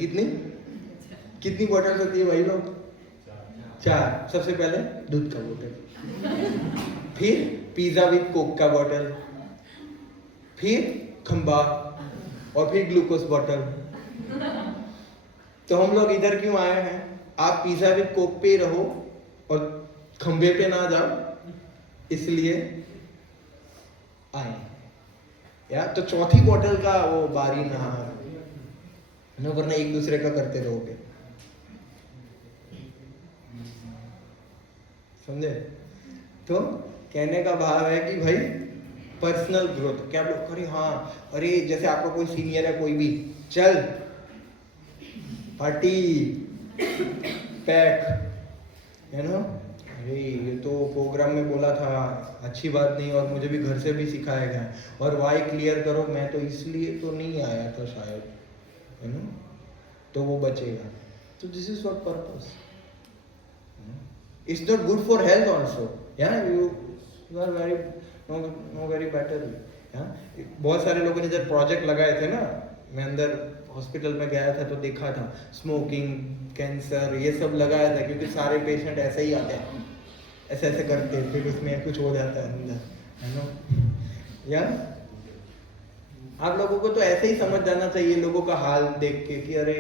कितनी बॉटल्स होती है भाई लोग? 4। सबसे पहले दूध का बोतल, फिर पिज्जा विद कोक का बॉटल, फिर खंबा, और फिर ग्लूकोज बॉटल। तो हम लोग इधर क्यों आए हैं? आप पिज्जा विद कोक पे रहो और खंबे पे ना जाओ, इसलिए आए। या तो चौथी बोतल का वो बारी ना, वरना एक दूसरे का करते रहोगे। समझे? तो कहने का भाव है कि भाई पर्सनल ग्रोथ। क्या लोग अरे हाँ, अरे जैसे आपका कोई सीनियर है, कोई भी, चल पार्टी पैक, है ना, अरे ये तो प्रोग्राम में बोला था, अच्छी बात नहीं, और मुझे भी घर से भी सिखाया गया, और वाई क्लियर करो, मैं तो इसलिए तो नहीं आया था शायद, है ना, तो वो बचेगा। तो this is what purpose. It's not good for health also, you are very no very better. बहुत सारे लोगों ने जब प्रोजेक्ट लगाए थे ना, मैं अंदर हॉस्पिटल में गया था तो देखा था, स्मोकिंग, कैंसर, ये सब लगाया था, क्योंकि सारे पेशेंट ऐसे ही आते हैं, ऐसे ऐसे करते हैं, फिर उसमें कुछ हो जाता है अंदर, है ना। या आप लोगों को तो ऐसे ही समझ जाना चाहिए लोगों का हाल देख के कि अरे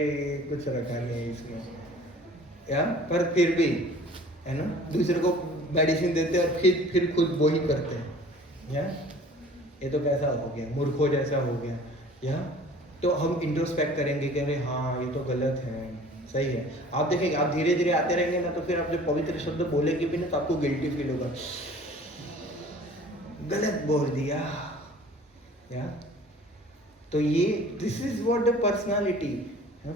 कुछ रखा नहीं है इसमें, या पर फिर भी, है ना, दूसरे को मेडिसिन देते हैं और फिर खुद वही करते हैं। या ये तो कैसा हो गया, मूर्खों जैसा हो गया। या तो हम इंट्रोस्पेक्ट करेंगे कि अरे हाँ ये तो गलत है, सही है। आप देखेंगे, आप धीरे धीरे आते रहेंगे ना, तो फिर आप जब पवित्र शब्द बोलेंगे भी ना, तो आपको गिल्टी फील होगा, गलत बोल दिया। या तो ये this is what the personality.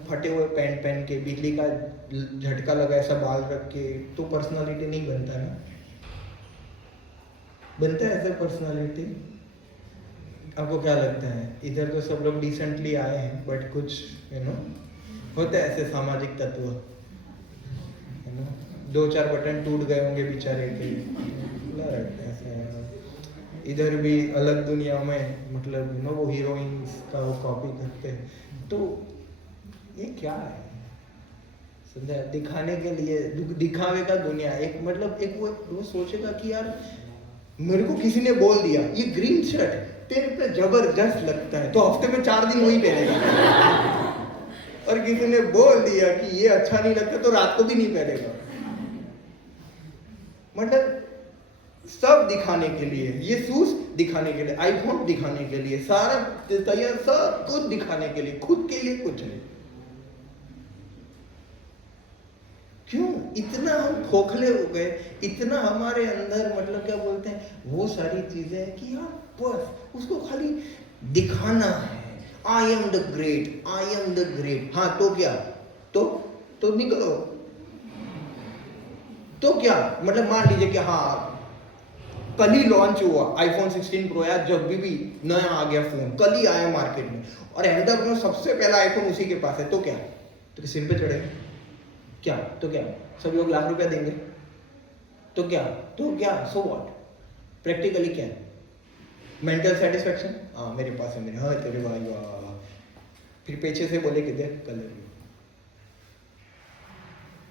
फटे हुए पैंट पहन के, बिजली का झटका लगा ऐसा बाल रख के, तो पर्सनालिटी नहीं बनता ना। बनता है ऐसा पर्सनालिटी? आपको क्या लगता है? इधर तो सब लोग डिसेंटली आए हैं, बट कुछ होता है ऐसे सामाजिक तत्व, है ना, 2-4 बटन टूट गए होंगे बेचारे के, इधर भी अलग दुनिया में, मतलब वो हीरोइंस का वो कॉपी करते हैं। तो ये क्या है? समझा? दिखाने के लिए, दिखावे का दुनिया। एक मतलब एक वो सोचेगा कि यार मेरे को किसी ने बोल दिया ये ग्रीन शर्ट तेरे पे जबरदस्त लगता है, तो हफ्ते में 4 दिन वही पहनेगा। और किसी ने बोल दिया कि ये अच्छा नहीं लगता, तो रात को भी नहीं पहनेगा। मतलब सब दिखाने के लिए, ये शूज दिखाने के लिए, आईफोन दिखाने के लिए, सारा तैयार, सब कुछ दिखाने के लिए, खुद के लिए कुछ नहीं। क्यों इतना हम खोखले हो गए? इतना हमारे अंदर, मतलब क्या बोलते हैं, वो सारी चीजें कि यार बस उसको खाली दिखाना है। I am the great, I am the great. हाँ तो क्या? तो निकलो। तो क्या मतलब, मान लीजिए कि हाँ कल ही लॉन्च हुआ आईफोन 16 प्रो, या जब भी नया आ गया फोन, कल ही आया मार्केट में, और अहमदाबाद में सबसे पहला आईफोन उसी के पास है, तो क्या? तो सिम पे चढ़ेगा क्या? तो क्या सब लोग लाख रुपया देंगे? तो क्या सो व्हाट? प्रैक्टिकली क्या? मेंटल सेटिस्फेक्शन, हाँ मेरे पास है, मेरे, हाँ तेरे भाई वाह, फिर पीछे से बोले कि देख कलर।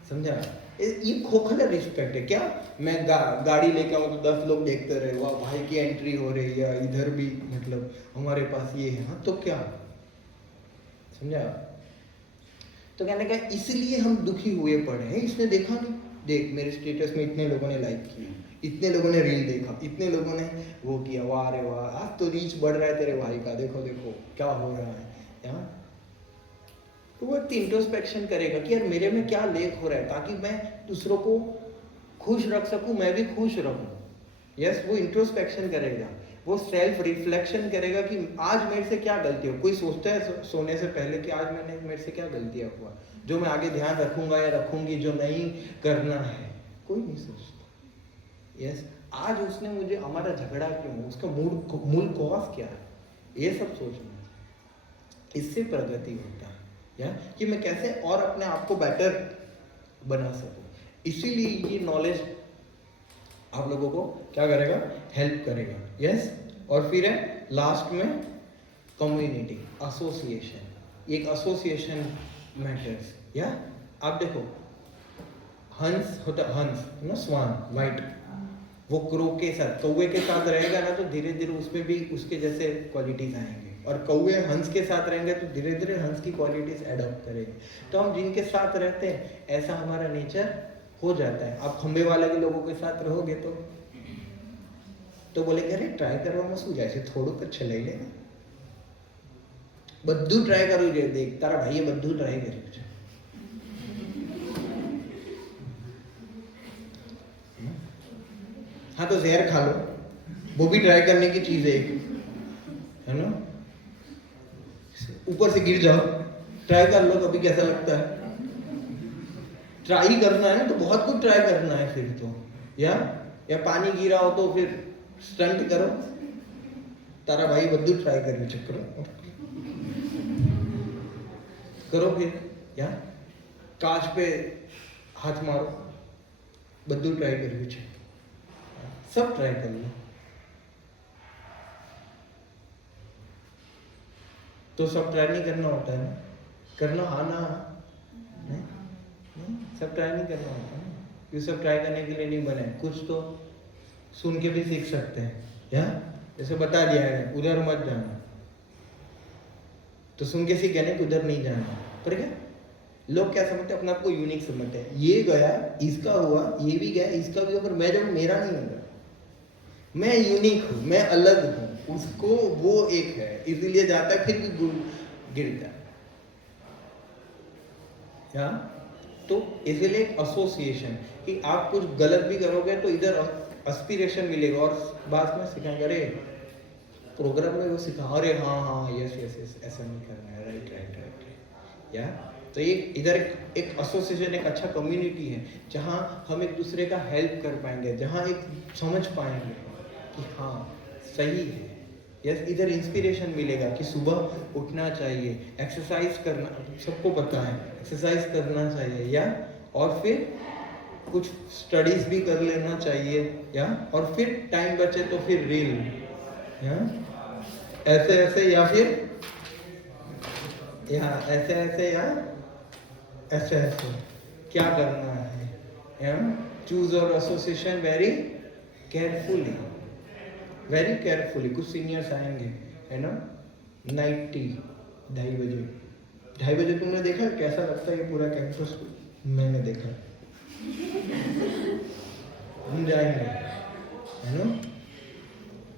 समझा? ये खोखला रिस्पेक्ट है क्या? मैं गाड़ी लेके आऊँ तो 10 लोग देखते रहे, वाह भाई की एंट्री हो रही है, इधर भी मतलब हमारे पास ये है, हाँ तो क्या? समझा? तो कहने का इसलिए हम दुखी हुए पड़े हैं। इसने देखा नहीं, देख मेरे स्टेटस में इतने लोगों ने लाइक किया, इतने लोगों ने रील देखा, इतने लोगों ने वो किया, वाह रे वाह, आज तो रीच बढ़ रहा है तेरे भाई का, देखो देखो क्या हो रहा है यहाँ। तो वो इंट्रोस्पेक्शन करेगा कि यार मेरे में क्या लेख हो रहा है, ताकि मैं दूसरों को खुश रख सकूं, मैं भी खुश रहूं। यस, वो इंट्रोस्पेक्शन करेगा। वो सेल्फ रिफ्लेक्शन करेगा कि आज मेरे से क्या गलती हो। कोई सोचता है सोने से पहले कि आज मेरे से क्या गलतियाँ हुआ जो मैं आगे ध्यान रखूंगा या रखूंगी, जो नहीं करना है, कोई नहीं सोचता। यस, आज उसने मुझे, हमारा झगड़ा क्यों, उसका मूल कॉज क्या है, ये सब सोचना। इससे प्रगति होता है, या कि मैं कैसे और अपने आप को बेटर बना सकूं। इसीलिए ये नॉलेज आप लोगों को क्या करेगा, हेल्प करेगा। यस, और फिर है लास्ट में कम्युनिटी, एसोसिएशन। एक एसोसिएशन मैटर्स। या आप देखो, हंस होता, हंस ना, स्वान, वाइट, वो क्रो के साथ, कौवे के साथ रहेगा ना, तो धीरे धीरे उसमें भी उसके जैसे क्वालिटीज आएंगे। और कौवे हंस के साथ रहेंगे तो धीरे धीरे हंस की क्वालिटीज एडॉप्ट करेंगे। तो हम जिनके साथ रहते हैं ऐसा हमारा नेचर हो जाता है। आप खंबे वाले के लोगों के साथ रहोगे तो बोलेंगे अरे ट्राई करवा શું જાય છે, થોડુંક જ છે, લઈ લે, બધું ટ્રાય કરવું જોઈએ, દેખ તારા ભાઈએ બધું ટ્રાય કર્યું છે। हाँ तो जहर खा लो, वो भी ट्राई करने की चीज है, है ना। ऊपर से गिर जाओ, ट्राई कर लो कभी कैसा लगता है। ट्राई करना है ना तो बहुत कुछ ट्राई करना है फिर तो। या पानी गिरा हो तो फिर स्टंट करो, तारा भाई बद्दू ट्राई करने चक्कर करो फिर। या कांच पे हाथ मारो, बद्दू ट्राई करवी છે, सब ट्राई कर लो। तो सब ट्राई नहीं करना होता है ना, करना आना नहीं, सब ट्राई नहीं करना होता है। ये सब ट्राई करने के लिए नहीं बने, कुछ तो सुन के भी सीख सकते हैं। या जैसे बता दिया है उधर मत जाना, तो सुन के सीख गए कि उधर नहीं जाना। पर क्या लोग क्या समझते हैं, अपने आप को यूनिक समझते हैं। ये गया, इसका हुआ, ये भी गया, इसका भी हुआ, पर मैं जब मेरा नहीं होगा, मैं यूनिक हूँ, मैं अलग हूँ, उसको वो एक है, इसीलिए जाता है फिर भी गिरता है। या तो इसीलिए एक एसोसिएशन कि आप कुछ गलत भी करोगे तो इधर एस्पिरेशन मिलेगा। और बाद में सिखाएंगे, अरे प्रोग्राम में वो सिखा, अरे हाँ हाँ यस यस यस, ऐसा नहीं करना है, राइट राइट राइट। या तो ये इधर एक एसोसिएशन, एक अच्छा कम्युनिटी है जहाँ हम एक दूसरे का हेल्प कर पाएंगे, जहाँ एक समझ पाएंगे कि हाँ सही है। यस, इधर इंस्पिरेशन मिलेगा कि सुबह उठना चाहिए, एक्सरसाइज करना, सबको पता है एक्सरसाइज करना चाहिए। या और फिर कुछ स्टडीज भी कर लेना चाहिए। या और फिर टाइम बचे तो फिर रील, या ऐसे ऐसे, या फिर या ऐसे ऐसे, या ऐसे ऐसे क्या करना है। या चूज और association very carefully, very carefully. कुछ सीनियर्स आएंगे, है ना, नाइट टी 2:30 बजे तुमने देखा कैसा लगता है ये पूरा कैंपस? मैंने देखा। हम जाएंगे, है ना,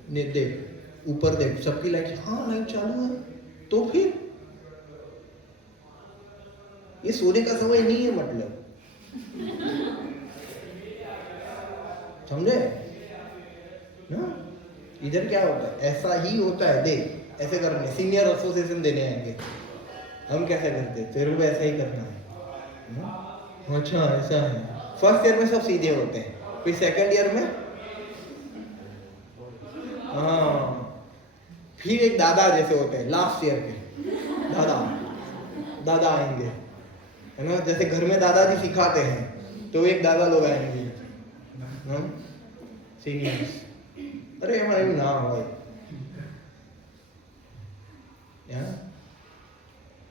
देख ऊपर देख, सबकी लाइट, हाँ लाइट चालू है, तो फिर ये सोने का समय नहीं है, मतलब समझे ना। इधर क्या होता है, ऐसा ही होता है। देख ऐसे करने, सीनियर एसोसिएशन देने आएंगे, हम कैसे करते, तेरे को ऐसा ही करना है। अच्छा ऐसा है। फर्स्ट ईयर में सब सीधे होते हैं, फिर सेकंड ईयर में हाँ, फिर एक दादा जैसे होते हैं, लास्ट ईयर के दादा आएंगे, है ना। जैसे घर में दादाजी सिखाते हैं तो एक दादा लोग आएंगे, सीनियर्स। अरे हमारे ना हो,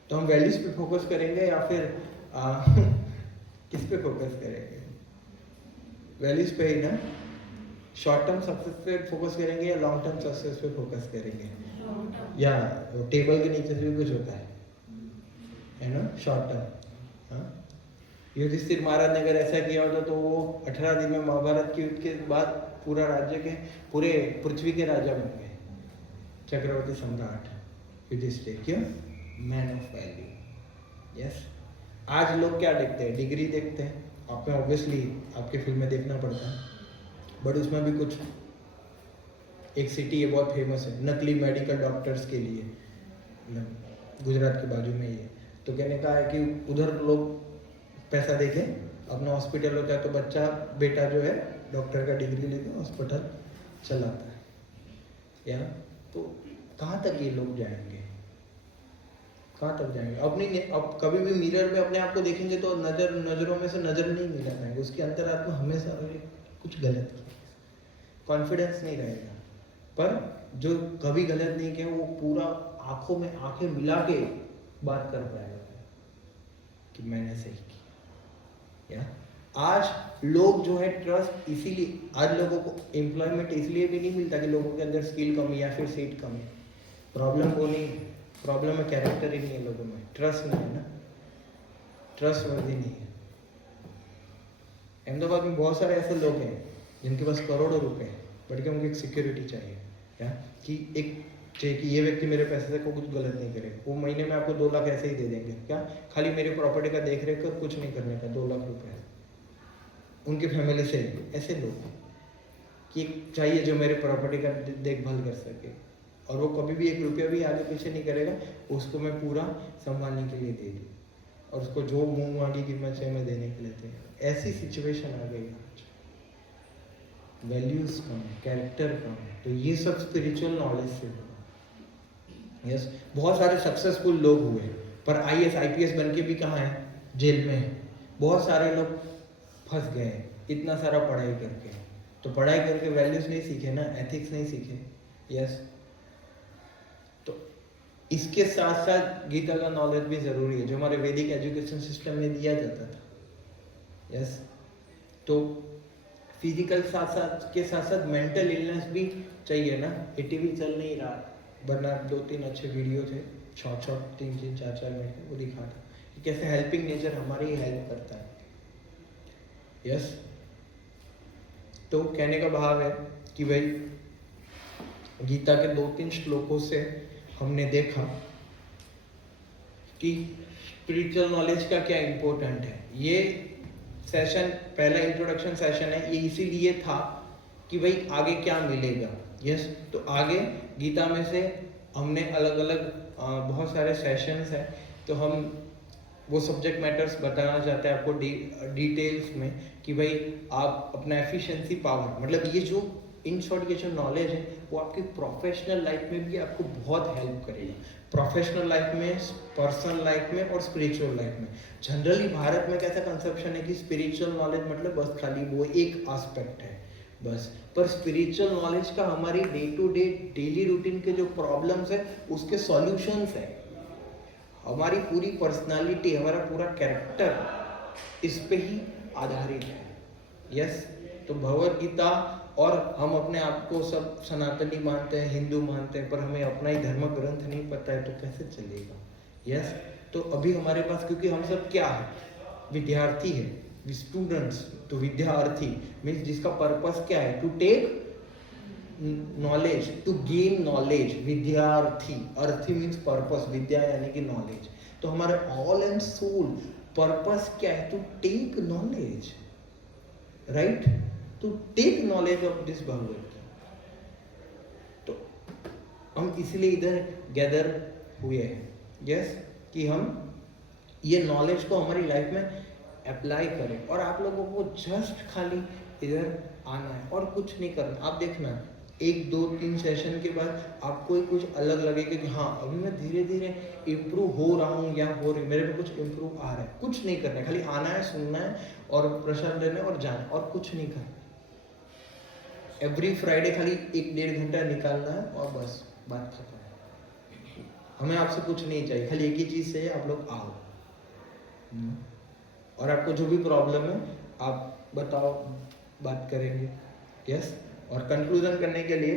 तो हम वैल्यूज पे फोकस करेंगे या फिर किस पे फोकस करेंगे? वैल्यूज पे ही ना। शॉर्ट टर्म सक्सेस पे फोकस करेंगे या लॉन्ग टर्म सक्सेस पे फोकस करेंगे? या टेबल के नीचे भी कुछ होता है ना, शॉर्ट टर्म। युधिष्ठिर महाराज ने अगर ऐसा किया होता तो वो 18 दिन में महाभारत के युद्ध के बाद पूरा राज्य के, पूरे पृथ्वी के राजा बन गए, चक्रवर्ती सम्राट युधिष्ठिर। क्यों? Man of value. यस, आज लोग क्या देखते हैं, डिग्री देखते हैं। आप में ऑब्वियसली आपके फील्ड में देखना पड़ता है, बट उसमें भी कुछ एक सिटी है बहुत फेमस है नकली मेडिकल डॉक्टर्स के लिए, गुजरात के बाजू में ही है। तो कहने का है कि उधर लोग पैसा देके अपना हॉस्पिटल होता है, तो बच्चा बेटा जो है डॉक्टर का डिग्री लेके हॉस्पिटल चलाता है। या तो कहाँ तक ये लोग जाएंगे, कहाँ तक जाएंगे? अपनी अब कभी भी मिरर में अपने आप को देखेंगे तो नज़रों में से नज़र नहीं मिला पाएंगे, उसके अंतरात्मा हमेशा कुछ गलत किया, कॉन्फिडेंस नहीं रहेगा। पर जो कभी गलत नहीं किया वो पूरा आंखों में आंखें मिला के बात कर पाएगा कि मैंने सही किया। या आज लोग जो है ट्रस्ट, इसीलिए आज लोगों को एम्प्लॉयमेंट इसलिए भी नहीं मिलता कि लोगों के अंदर स्किल कमी या फिर सीट कमी। प्रॉब्लम वो नहीं है, प्रॉब्लम है कैरेक्टर ही नहीं है लोगों में, ट्रस्ट नहीं है ना, ट्रस्ट वर्दी नहीं है। अहमदाबाद में बहुत सारे ऐसे लोग हैं जिनके पास करोड़ों रुपए हैं, बट क्या उनको एक सिक्योरिटी चाहिए, या कि एक चाहिए कि ये व्यक्ति मेरे पैसे से को कुछ गलत नहीं करे, वो महीने में आपको 2 लाख ऐसे ही दे देंगे, क्या खाली मेरी प्रॉपर्टी का देख रेख कर, कुछ नहीं करने का, 2 लाख रुपए उनकी फैमिली से। ऐसे लोग कि चाहिए जो मेरे प्रॉपर्टी का देखभाल कर सके, और वो कभी भी 1 रुपया भी आगे पीछे नहीं करेगा, उसको मैं पूरा संभालने के लिए दे दूँ, और उसको जो मुँह मांगी कीमत चाहिए मैं देने के लिए तैयार। ऐसी सिचुएशन आ गई आज, वैल्यूज कम, कैरेक्टर कम, तो ये सब स्पिरिचुअल नॉलेज से हुआ। यस, बहुत सारे सक्सेसफुल लोग हुए, पर IAS IPS बन के भी कहाँ है, जेल में है। बहुत सारे लोग फंस गए इतना सारा पढ़ाई करके, तो पढ़ाई करके वैल्यूज नहीं सीखे ना, एथिक्स नहीं सीखे। यस, तो इसके साथ साथ गीता का नॉलेज भी जरूरी है, जो हमारे वैदिक एजुकेशन सिस्टम में दिया जाता था। यस, तो फिजिकल के साथ साथ मेंटल इलनेस भी चाहिए ना। टीवी चल नहीं रहा, वरना 2-3 अच्छे वीडियो थे, शॉर्ट 3-3, 4-4 मिनट के, वो दिखाता कि कैसे हेल्पिंग नेचर हमारी हेल्प करता है। यस, तो कहने का भाव है कि भाई गीता के 2-3 श्लोकों से हमने देखा कि स्पिरिचुअल नॉलेज का क्या इम्पोर्टेंट है। ये सेशन पहला इंट्रोडक्शन सेशन है, ये इसीलिए था कि भाई आगे क्या मिलेगा। यस, तो आगे गीता में से हमने अलग अलग बहुत सारे सेशंस हैं, तो हम वो सब्जेक्ट मैटर्स बताना चाहते हैं आपको डिटेल्स में, कि भाई आप अपना एफिशिएंसी पावर, मतलब ये जो इन शॉर्ट ये जो नॉलेज है वो आपकी प्रोफेशनल लाइफ में भी आपको बहुत हेल्प करेगा, प्रोफेशनल लाइफ में, पर्सनल लाइफ में और स्पिरिचुअल लाइफ में। जनरली भारत में कैसा कंसेप्शन है कि स्पिरिचुअल नॉलेज मतलब बस खाली वो एक एस्पेक्ट है बस, पर स्पिरिचुअल नॉलेज का हमारी day to day daily routine के जो प्रॉब्लम्स है उसके सॉल्यूशंस है, हमारी पूरी पर्सनालिटी, हमारा पूरा कैरेक्टर इस पे ही आधारित है। यस, तो भगवद गीता, और हम अपने आप को सब सनातनी मानते हैं, हिंदू मानते हैं, पर हमें अपना ही धर्म ग्रंथ नहीं पता है, तो कैसे चलेगा। यस, तो अभी हमारे पास, क्योंकि हम सब क्या है, विद्यार्थी है, स्टूडेंट्स, तो विद्यार्थी मीन्स जिसका पर्पस क्या है, to take knowledge, to gain knowledge. विद्यार्थी, अर्थी मीन्स पर्पस, विद्या यानी कि नॉलेज। तो हमारा ऑल एंड सोल पर्पस क्या है, to take knowledge, right, to take knowledge of this Bhagavad. तो हम इसलिए इधर गैदर हुए हैं, यस, कि हम ये नॉलेज को हमारी लाइफ में अप्लाई करें, और आप लोगों को जस्ट खाली इधर आना है और कुछ नहीं करना। आप देखना 1-2-3 सेशन के बाद आपको ही कुछ अलग लगेगा कि हाँ अभी मैं धीरे धीरे इम्प्रूव हो रहा हूँ या हो रही, मेरे में कुछ इम्प्रूव आ रहा है। कुछ नहीं करना है, खाली आना है, सुनना है और प्रसाद लेना है और जाना, और कुछ नहीं करना। एवरी फ्राइडे खाली 1-1.5 घंटा निकालना है और बस बात खत्म। हमें आपसे कुछ नहीं चाहिए, खाली एक ही चीज़ चाहिए, आप लोग आओ और आपको जो भी प्रॉब्लम है आप बताओ, बात करेंगे। यस, और कंक्लूजन करने के लिए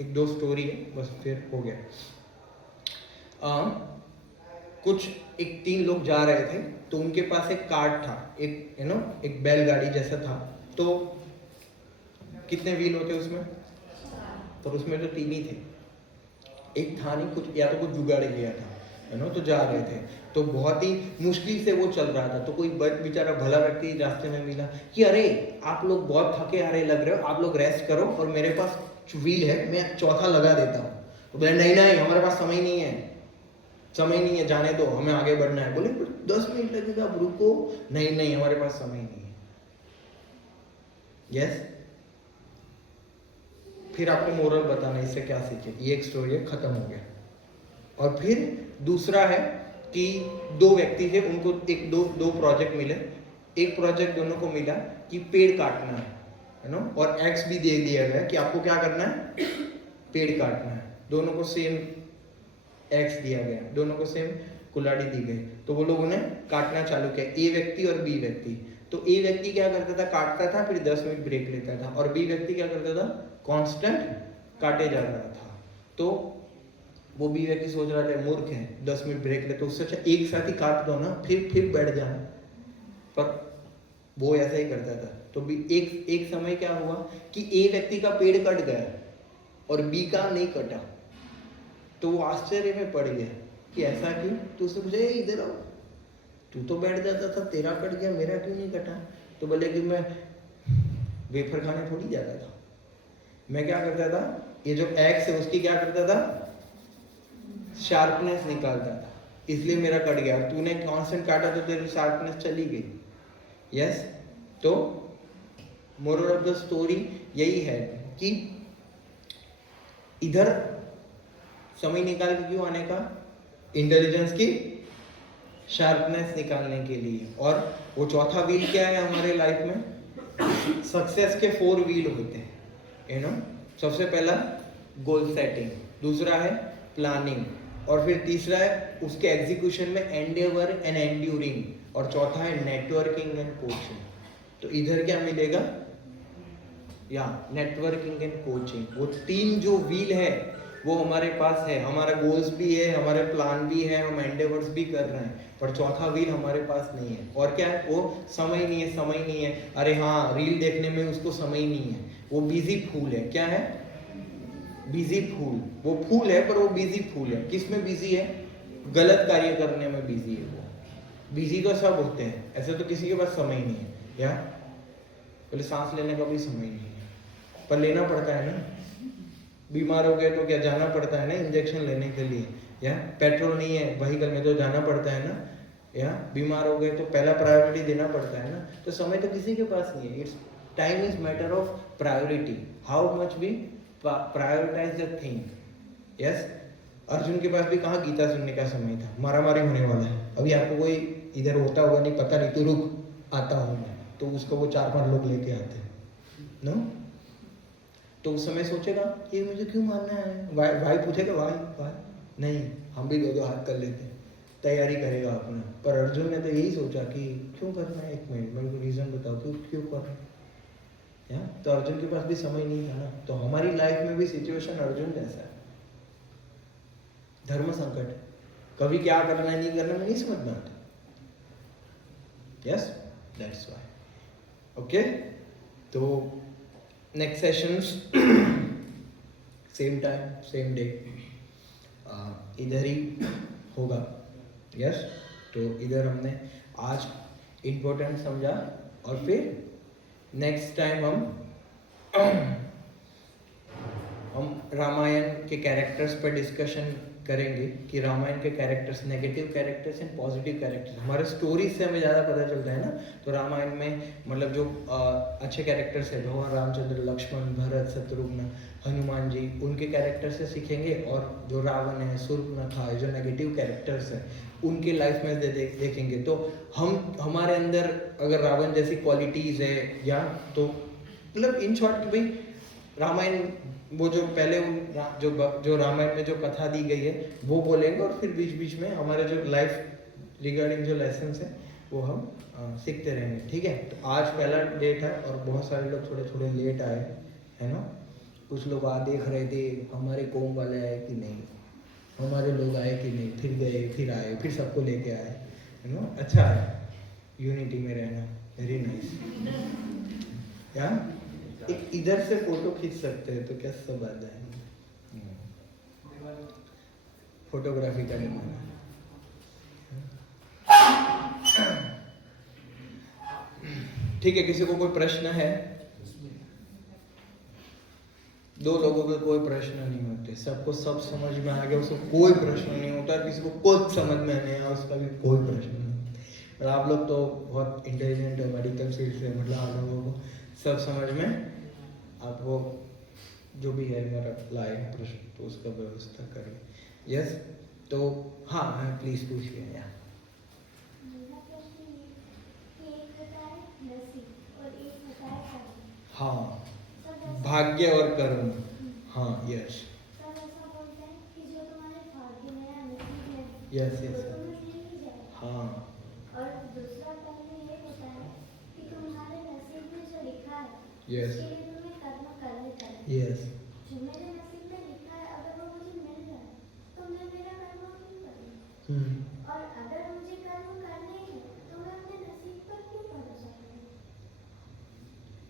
1-2 स्टोरी है, बस फिर हो गया। कुछ 3 लोग जा रहे थे, तो उनके पास एक कार्ट था, एक एक बैलगाड़ी जैसा था। तो कितने व्हील होते उसमें, पर उसमें तो 3 ही थे, एक था नहीं, कुछ या तो कुछ जुगाड़ गया था, तो जा रहे थे। तो बहुत ही मुश्किल से वो चल रहा था, तो कोई बेचारा भला व्यक्ति रास्ते में मिला कि अरे आप लोग बहुत थके हारे लग रहे हो, आप लोग रेस्ट करो और मेरे पास व्हील है, मैं चौथा लगा देता हूँ। तो बोले नहीं नहीं हमारे पास समय नहीं है, जाने दो, हमें आगे बढ़ना है। बोले 10 मिनट लगेगा, आप रुको। नहीं हमारे पास समय नहीं है। यस, फिर आपको मोरल बताना इससे क्या सीखे, ये एक स्टोरी है, खत्म हो गया। और फिर दूसरा है कि दो व्यक्ति थे, उनको एक दो प्रोजेक्ट मिले। एक प्रोजेक्ट दोनों को मिला कि पेड़ काटना है ना, और एक्स भी दे दिया गया कि आपको क्या करना है, पेड़ काटना है। दोनों को सेम एक्स दिया गया, दोनों को सेम कुल्हाड़ी दी गई। तो वो लोगों ने काटना चालू किया, ए व्यक्ति और बी व्यक्ति। तो ए व्यक्ति क्या करता था, काटता था, फिर 10 मिनट ब्रेक लेता था, और बी व्यक्ति क्या करता था, कांस्टेंट काटे जा रहा था। तो वो बी व्यक्ति सोच रहा था मूर्ख है, 10 मिनट ब्रेक ले, तो उससे अच्छा एक साथ ही काट दो ना, फिर बैठ जाना। पर वो ऐसा ही करता था। तो भी एक समय क्या हुआ कि ए व्यक्ति का पेड़ कट गया और बी का नहीं कटा। तो वो आश्चर्य में पड़ गया कि ऐसा क्यों। तो उसने पूछा इधर आओ, तू तो बैठ जाता था, तेरा कट गया, मेरा क्यों नहीं कटा। तो बोले कि मैं वेफर खाने थोड़ी जाता था, मैं क्या करता था, ये जो एक्स है उसकी क्या करता था, शार्पनेस निकालता था, इसलिए मेरा कट गया। तूने कांस्टेंट काटा तो तेरी शार्पनेस चली गई। यस, तो मोरल ऑफ द स्टोरी यही है कि इधर समय निकाल के क्यों आने का, इंटेलिजेंस की शार्पनेस निकालने के लिए। और वो चौथा व्हील क्या है हमारे लाइफ में, सक्सेस के 4 व्हील होते हैं, यू नो। सबसे पहला गोल सेटिंग, दूसरा है प्लानिंग, और फिर तीसरा है उसके एग्जीक्यूशन में एंडेवर एंड एंड्यूरिंग, और चौथा है नेटवर्किंग एंड कोचिंग। तो इधर क्या मिलेगा, या नेटवर्किंग एंड कोचिंग। वो 3 जो व्हील है वो हमारे पास है, हमारा गोल्स भी है, हमारे प्लान भी है, हम एंडेवर्स भी कर रहे हैं, पर चौथा व्हील हमारे पास नहीं है। और क्या है, वो समय नहीं है। अरे हाँ, रील देखने में उसको समय नहीं है, वो बिजी फूल है। क्या है, बिजी फूल। वो फूल है पर वो बिजी फूल है। किस में बिजी है, गलत कार्य करने में बिजी है। वो बिजी तो सब होते हैं, ऐसे तो किसी के पास समय नहीं है। या बोले सांस लेने का भी समय नहीं है, पर लेना पड़ता है ना। बीमार हो गए तो क्या जाना पड़ता है ना इंजेक्शन लेने के लिए, या पेट्रोल नहीं है व्हीकल में तो जाना पड़ता है ना। या बीमार हो गए तो पहला प्रायोरिटी देना पड़ता है ना। तो समय तो किसी के पास नहीं है। It's time is matter of priority, how much we prioritize the thing. Yes, Arjun के पास भी कहाँ गीता सुनने का समय था, मारामारी होने वाला है, अभी आपको कोई इधर होता होगा नहीं पता नहीं, तो रुक आता हूँ मैं, तो उसको वो 4-5 लोग लेके आते हैं नो। तो उस समय सोचेगा ये मुझे क्यों मारना है, भाई पूछेगा भाई नहीं, हम भी 2-2 हाथ कर लेते हैं, तैयारी करेगा अपना। पर अर्जुन ने तो यही सोचा कि क्यों करना है, 1 मिनट मेरे को रीजन बताओ क्यों कर रहा है। तो अर्जुन के पास भी समय नहीं था ना। तो हमारी लाइफ में भी सिचुएशन अर्जुन जैसा है, धर्म संकट, कभी क्या करना है नहीं करना में नहीं समझना आता। Yes, that's why. ओके, तो next sessions same time same day इधर ही होगा। यस, तो इधर हमने आज इम्पोर्टेंट समझा, और फिर नेक्स्ट टाइम हम रामायण के कैरेक्टर्स पर डिस्कशन करेंगे कि रामायण के characters, negative characters and positive characters, हमारे स्टोरीज से हमें ज़्यादा पता चलता है ना। तो रामायण में मतलब जो अच्छे कैरेक्टर्स है, भगवान रामचंद्र, लक्ष्मण, भरत, शत्रुघ्न, हनुमान जी, उनके कैरेक्टर से सीखेंगे। और जो रावण है, शूर्पणखा है, जो नेगेटिव कैरेक्टर्स है, उनके लाइफ में देखेंगे। तो हमारे अंदर अगर रावण जैसी क्वालिटीज़ है, या तो मतलब इन शॉर्ट कि भाई रामायण, वो जो पहले जो रामायण में जो कथा दी गई है वो बोलेंगे, और फिर बीच बीच में हमारे जो लाइफ रिगार्डिंग जो लेसन्स हैं वो हम सीखते रहेंगे। ठीक है, तो आज पहला डेट है और बहुत सारे लोग थोड़े थोड़े लेट आए है ना। कुछ लोग देख रहे थे हमारे कौम वाले आए कि नहीं, हमारे लोग आए कि नहीं, फिर गए फिर आए, फिर सबको लेके आए, है ना। अच्छा है यूनिटी में रहना, वेरी नाइस। या एक इधर से फोटो खींच सकते हैं तो क्या सब आ जाएंगे, फोटोग्राफी का जमाना। ठीक है, किसी को कोई प्रश्न है? दो लोगों के कोई प्रश्न नहीं होते, सबको सब समझ में आ गया, उसको कोई प्रश्न नहीं होता, किसी को कुछ समझ में नहीं आया उसका भी कोई प्रश्न नहीं। और आप लोग तो बहुत इंटेलिजेंट है, मेडिकल फील्ड से, मतलब आप लोगों को सब समझ में, आप वो जो भी है मेरा लाए प्रश्न तो उसका व्यवस्था करें। यस, तो हाँ प्लीज पूछिए। यार हाँ, भाग्य और कर्म। हाँ यस यस यस हाँ। और दूसरा पहले ये होता है कि तुम्हारे नसीब में जो लिखा है यस उसके लिए तुम्हें कर्म करने चाहिए। यस जो मेरे नसीब में लिखा है अगर वो मुझे मिल जाए तो मैं मेरा कर्म क्यों करूँ? और अगर मुझे कर्म करने हैं तो मैं अपने नसीब पर क्यों भरोसा करूँ?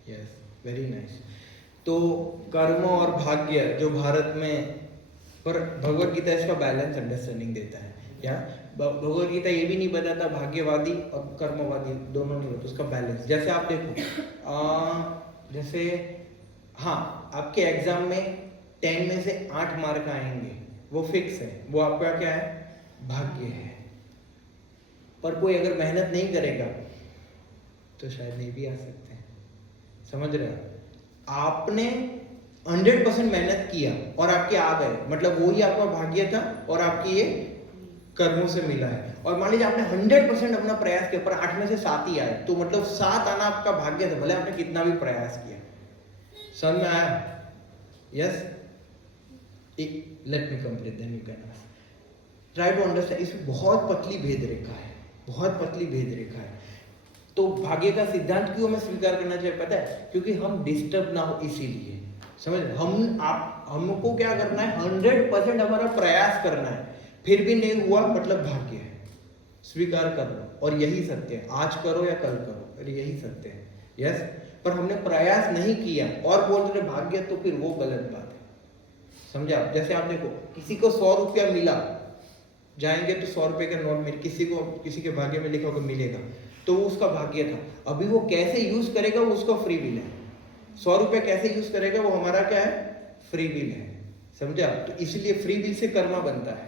Yes, very nice. तो कर्म और भाग्य जो भारत में, पर भगवत गीता इसका बैलेंस अंडरस्टैंडिंग देता है। या भगवत गीता ये भी नहीं बताता भाग्यवादी और कर्मवादी दोनों नहीं होते, उसका बैलेंस। जैसे आप देखो जैसे हाँ, आपके एग्जाम में 10 में से 8 मार्क आएंगे, वो फिक्स है, वो आपका क्या है, भाग्य है। पर कोई अगर मेहनत नहीं करेगा तो शायद नहीं भी आ सकते हैं, समझ रहे हो? आपने 100% मेहनत किया और आपके आ गए, मतलब वही आपका भाग्य था और आपकी ये कर्मों से मिला है। और मान लीजिए आपने 100% अपना प्रयास किया पर 8 में से 7 ही आए, तो मतलब 7 आना आपका भाग्य था, भले आपने कितना भी प्रयास किया। समझ में आया? Yes, let me complete then you can ask. Try to understand. इसमें बहुत पतली भेद रेखा है, बहुत पतली भेद रेखा है। तो भाग्य का सिद्धांत क्यों हमें स्वीकार करना चाहिए पता है? क्योंकि हम डिस्टर्ब ना हो, इसीलिए। समझ, हमको क्या करना है, 100% हमारा प्रयास करना है, फिर भी नहीं हुआ मतलब भाग्य है, स्वीकार कर लो। और यही सत्य है, आज करो या कल करो, और यही सत्य है। यस, पर हमने प्रयास नहीं किया और बोल रहे भाग्य, तो फिर वो गलत बात है। समझा? जैसे आप देखो, किसी को 100 रुपया मिला, जाएंगे तो 100 रुपये का नोट मिले, किसी के भाग्य में लिखा होगा मिलेगा, तो वो उसका भाग्य था। अभी वो कैसे यूज करेगा वो उसका फ्री विल है। 100 रुपये कैसे यूज करेगा वो हमारा क्या है, फ्री विल है। समझा? तो इसलिए फ्री विल से कर्मा बनता है,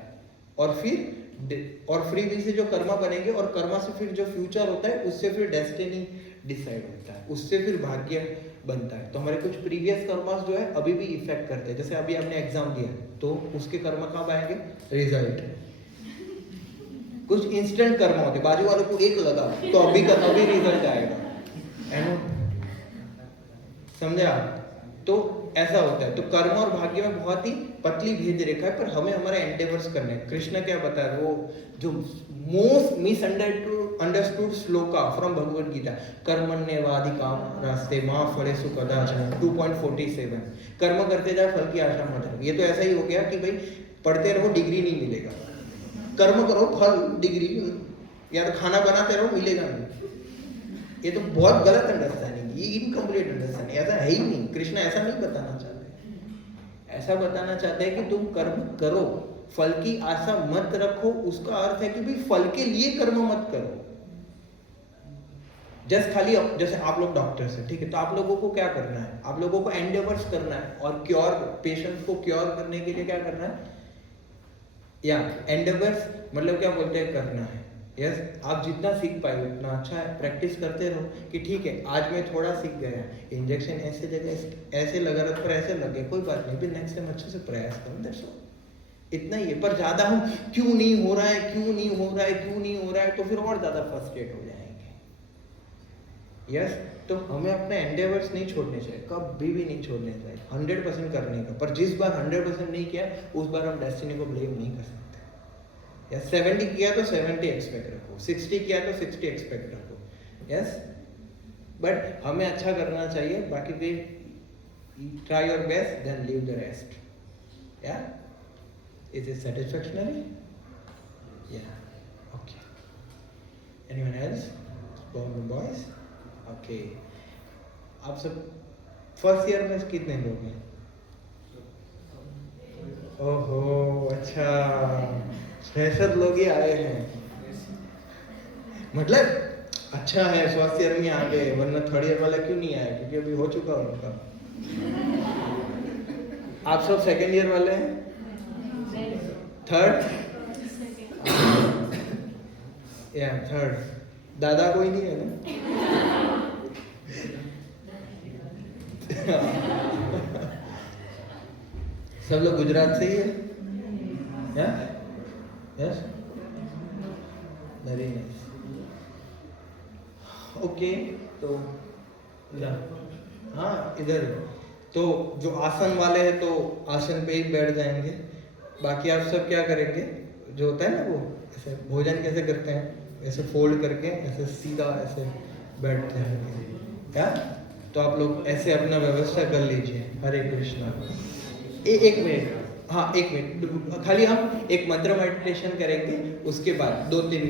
और फ्री विल से जो कर्मा बनेंगे, और कर्मा से फिर जो फ्यूचर होता है उससे फिर डेस्टिनी डिसाइड होता है, उससे फिर भाग्य बनता है। तो हमारे कुछ प्रीवियस कर्मास जो है अभी भी इफेक्ट करते हैं। जैसे अभी आपने एग्जाम दिया तो उसके कर्मा कब आएंगे, रिजल्ट। कुछ इंस्टेंट कर्म होते, बाजू वालों को एक लगा तो अभी रिजल्ट आएगा। समझे आप? तो ऐसा होता है। तो कर्म और भाग्य में बहुत ही पतली भेद रेखा है, पर हमें हमारे एंडेवर्स करने हैं। कृष्ण क्या बता रहे, वो जो most misunderstood shloka from Bhagavad Gita, कर्मण्येवाधिकार रास्ते मां फलेषु कदाचन 2.47, कर्म करते जाए फल की आशा मत रखो। ये तो ऐसा ही हो गया कि भाई पढ़ते रहो डिग्री नहीं मिलेगा, कर्म करो फल डिग्री, या तो खाना बनाते रहो मिलेगा नहीं। ये तो बहुत गलत अंडरस्टैंडिंग, ये इनकम्प्लीट अंडरस्टैंडिंग। ऐसा है ही नहीं, कृष्ण ऐसा नहीं बताना चाहते। ऐसा बताना चाहते हैं कि तुम कर्म करो, फल की आशा मत रखो। उसका अर्थ है कि भाई फल के लिए कर्म मत करो। खाली जैसे आप लोग डॉक्टर्स हैं, ठीक है, तो आप लोगों को क्या करना है, आप लोगों को एंडेवर्स करना है, और क्योर, पेशेंट को क्योर करने के लिए क्या करना है, या एंडेवर्स मतलब क्या बोलते हैं, करना है। यस, आप जितना सीख पाए उतना अच्छा है। प्रैक्टिस करते रहो कि ठीक है आज मैं थोड़ा सीख गया, इंजेक्शन ऐसे जगह ऐसे लगा रहा पर ऐसे लगे, कोई बात नहीं, फिर नेक्स्ट टाइम अच्छे से प्रयास करो, दैट्स ऑल। इतना ही है। पर ज्यादा हम क्यों नहीं हो रहा है, क्यों नहीं हो रहा है, क्यों नहीं हो रहा है, तो फिर और ज्यादा फ्रस्ट्रेट हो जाएंगे। यस, तो हमें अपने एंडेवर्स नहीं छोड़ने चाहिए, कभी भी नहीं छोड़ने चाहिए, 100% करने का। पर जिस बार 100% नहीं किया उस बार हम डेस्टिनी को ब्लेम नहीं कर सकते। या 70 किया तो 70 एक्सपेक्ट रखो, 60 किया तो 60 एक्सपेक्ट रखो। यस, बट हमें अच्छा करना चाहिए, बाकी फिर try your best then leave the rest. या इज इट सैटिस्फैक्शनरी? या okay, anyone else? Boys? Okay, आप सब फर्स्ट ईयर में कितने लोग हैं? ओहो अच्छा, 66 लोग ही आए हैं, मतलब अच्छा है फर्स्ट ईयर में आ गए, वरना थर्ड ईयर वाला क्यों नहीं आया, क्योंकि अभी हो चुका उनका। आप सब सेकेंड ईयर वाले हैं? थर्ड? या थर्ड। दादा कोई नहीं है ना? सब लोग गुजरात से ही है? Yes, very nice. ओके, तो इधर, हाँ इधर। तो जो आसन वाले हैं तो आसन पे ही बैठ जाएंगे। बाकी आप सब क्या करेंगे, जो होता है ना वो ऐसे भोजन कैसे करते हैं, ऐसे फोल्ड करके ऐसे सीधा ऐसे बैठते हैं क्या? तो आप लोग ऐसे अपना व्यवस्था कर लीजिए। हरे कृष्णा। एक मिनट, हाँ एक मिनट, खाली हम एक मंत्र मेडिटेशन करेंगे, उसके बाद 2-3